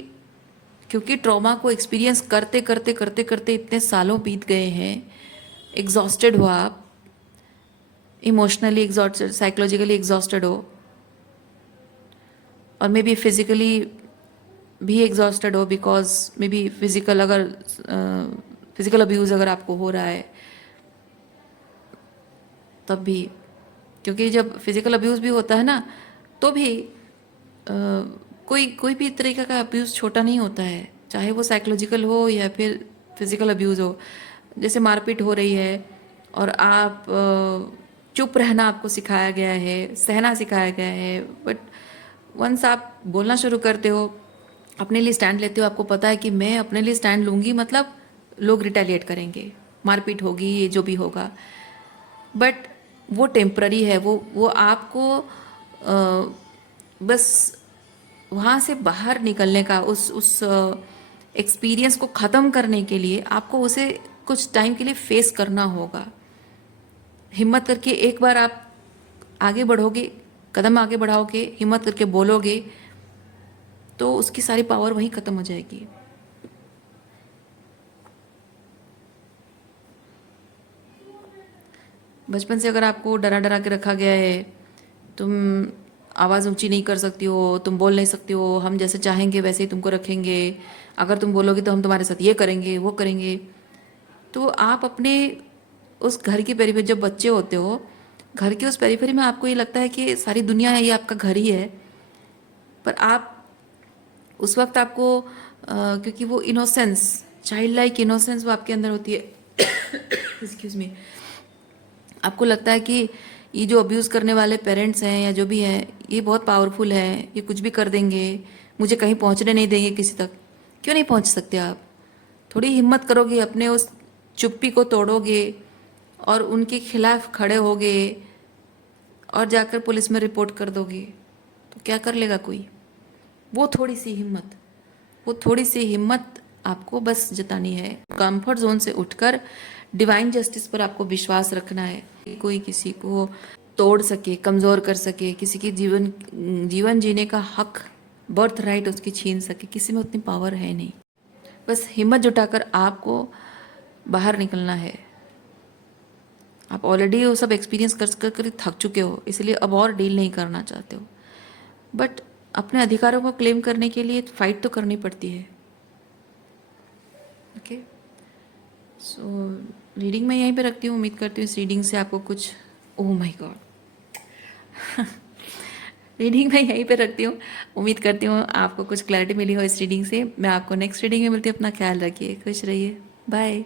क्योंकि ट्रॉमा को एक्सपीरियंस करते करते करते करते इतने सालों बीत गए हैं, एग्जॉस्टेड हो आप, इमोशनली एग्जॉस्टेड, साइकोलॉजिकली एग्जॉस्टेड हो, और मे बी फिजिकली भी एग्जॉस्टेड हो, बिकॉज मे बी फिजिकल, अगर फिजिकल अब्यूज़ अगर आपको हो रहा है तब भी, क्योंकि जब फिजिकल अब्यूज़ भी होता है ना, तो भी कोई कोई भी तरीके का अब्यूज़ छोटा नहीं होता है, चाहे वो साइकोलॉजिकल हो या फिर फिजिकल अब्यूज़ हो। जैसे मारपीट हो रही है और आप चुप रहना आपको सिखाया गया है, सहना सिखाया गया है, बट वंस आप बोलना शुरू करते हो, अपने लिए स्टैंड लेते हो, आपको पता है कि मैं अपने लिए स्टैंड लूँगी, मतलब लोग रिटेलिएट करेंगे, मारपीट होगी, ये जो भी होगा, बट वो टेम्प्ररी है। वो आपको बस वहाँ से बाहर निकलने का, उस एक्सपीरियंस को ख़त्म करने के लिए आपको उसे कुछ टाइम के लिए फेस करना होगा। हिम्मत करके एक बार आप आगे बढ़ोगे, कदम आगे बढ़ाओगे, हिम्मत करके बोलोगे, तो उसकी सारी पावर वहीं ख़त्म हो जाएगी। बचपन से अगर आपको डरा डरा के रखा गया है, तुम आवाज़ ऊंची नहीं कर सकती हो, तुम बोल नहीं सकती हो, हम जैसे चाहेंगे वैसे ही तुमको रखेंगे, अगर तुम बोलोगे तो हम तुम्हारे साथ ये करेंगे वो करेंगे, तो आप अपने उस घर की पेरीफेरी, जब बच्चे होते हो, घर की उस पेरीफेरी में आपको ये लगता है कि सारी दुनिया है, ये आपका घर ही है। पर आप उस वक्त आपको क्योंकि वो इनोसेंस, चाइल्ड लाइक इनोसेंस वो आपके अंदर होती है, एक्सक्यूज मी, आपको लगता है कि ये जो अब्यूज़ करने वाले पेरेंट्स हैं या जो भी हैं, ये बहुत पावरफुल है, ये कुछ भी कर देंगे, मुझे कहीं पहुंचने नहीं देंगे किसी तक। क्यों नहीं पहुंच सकते आप? थोड़ी हिम्मत करोगे, अपने उस चुप्पी को तोड़ोगे और उनके खिलाफ खड़े होगे और जाकर पुलिस में रिपोर्ट कर दोगे, तो क्या कर लेगा कोई? वो थोड़ी सी हिम्मत, वो थोड़ी सी हिम्मत आपको बस जतानी है। कंफर्ट जोन से उठकर डिवाइन जस्टिस पर आपको विश्वास रखना है कि कोई किसी को तोड़ सके, कमज़ोर कर सके, किसी की जीवन जीने का हक, बर्थ राइट उसकी छीन सके, किसी में उतनी पावर है नहीं। बस हिम्मत जुटाकर आपको बाहर निकलना है। आप ऑलरेडी वो सब एक्सपीरियंस कर थक चुके हो, इसलिए अब और डील नहीं करना चाहते हो, बट अपने अधिकारों को क्लेम करने के लिए फाइट तो करनी पड़ती है। ओके, सो रीडिंग मैं यहीं पे रखती हूँ। उम्मीद करती हूँ इस रीडिंग से आपको कुछ, ओह माय गॉड, रीडिंग मैं यहीं पे रखती हूँ। उम्मीद करती हूँ आपको कुछ क्लैरिटी मिली हो इस रीडिंग से। मैं आपको नेक्स्ट रीडिंग में मिलती हूँ। अपना ख्याल रखिए, खुश रहिए, बाय।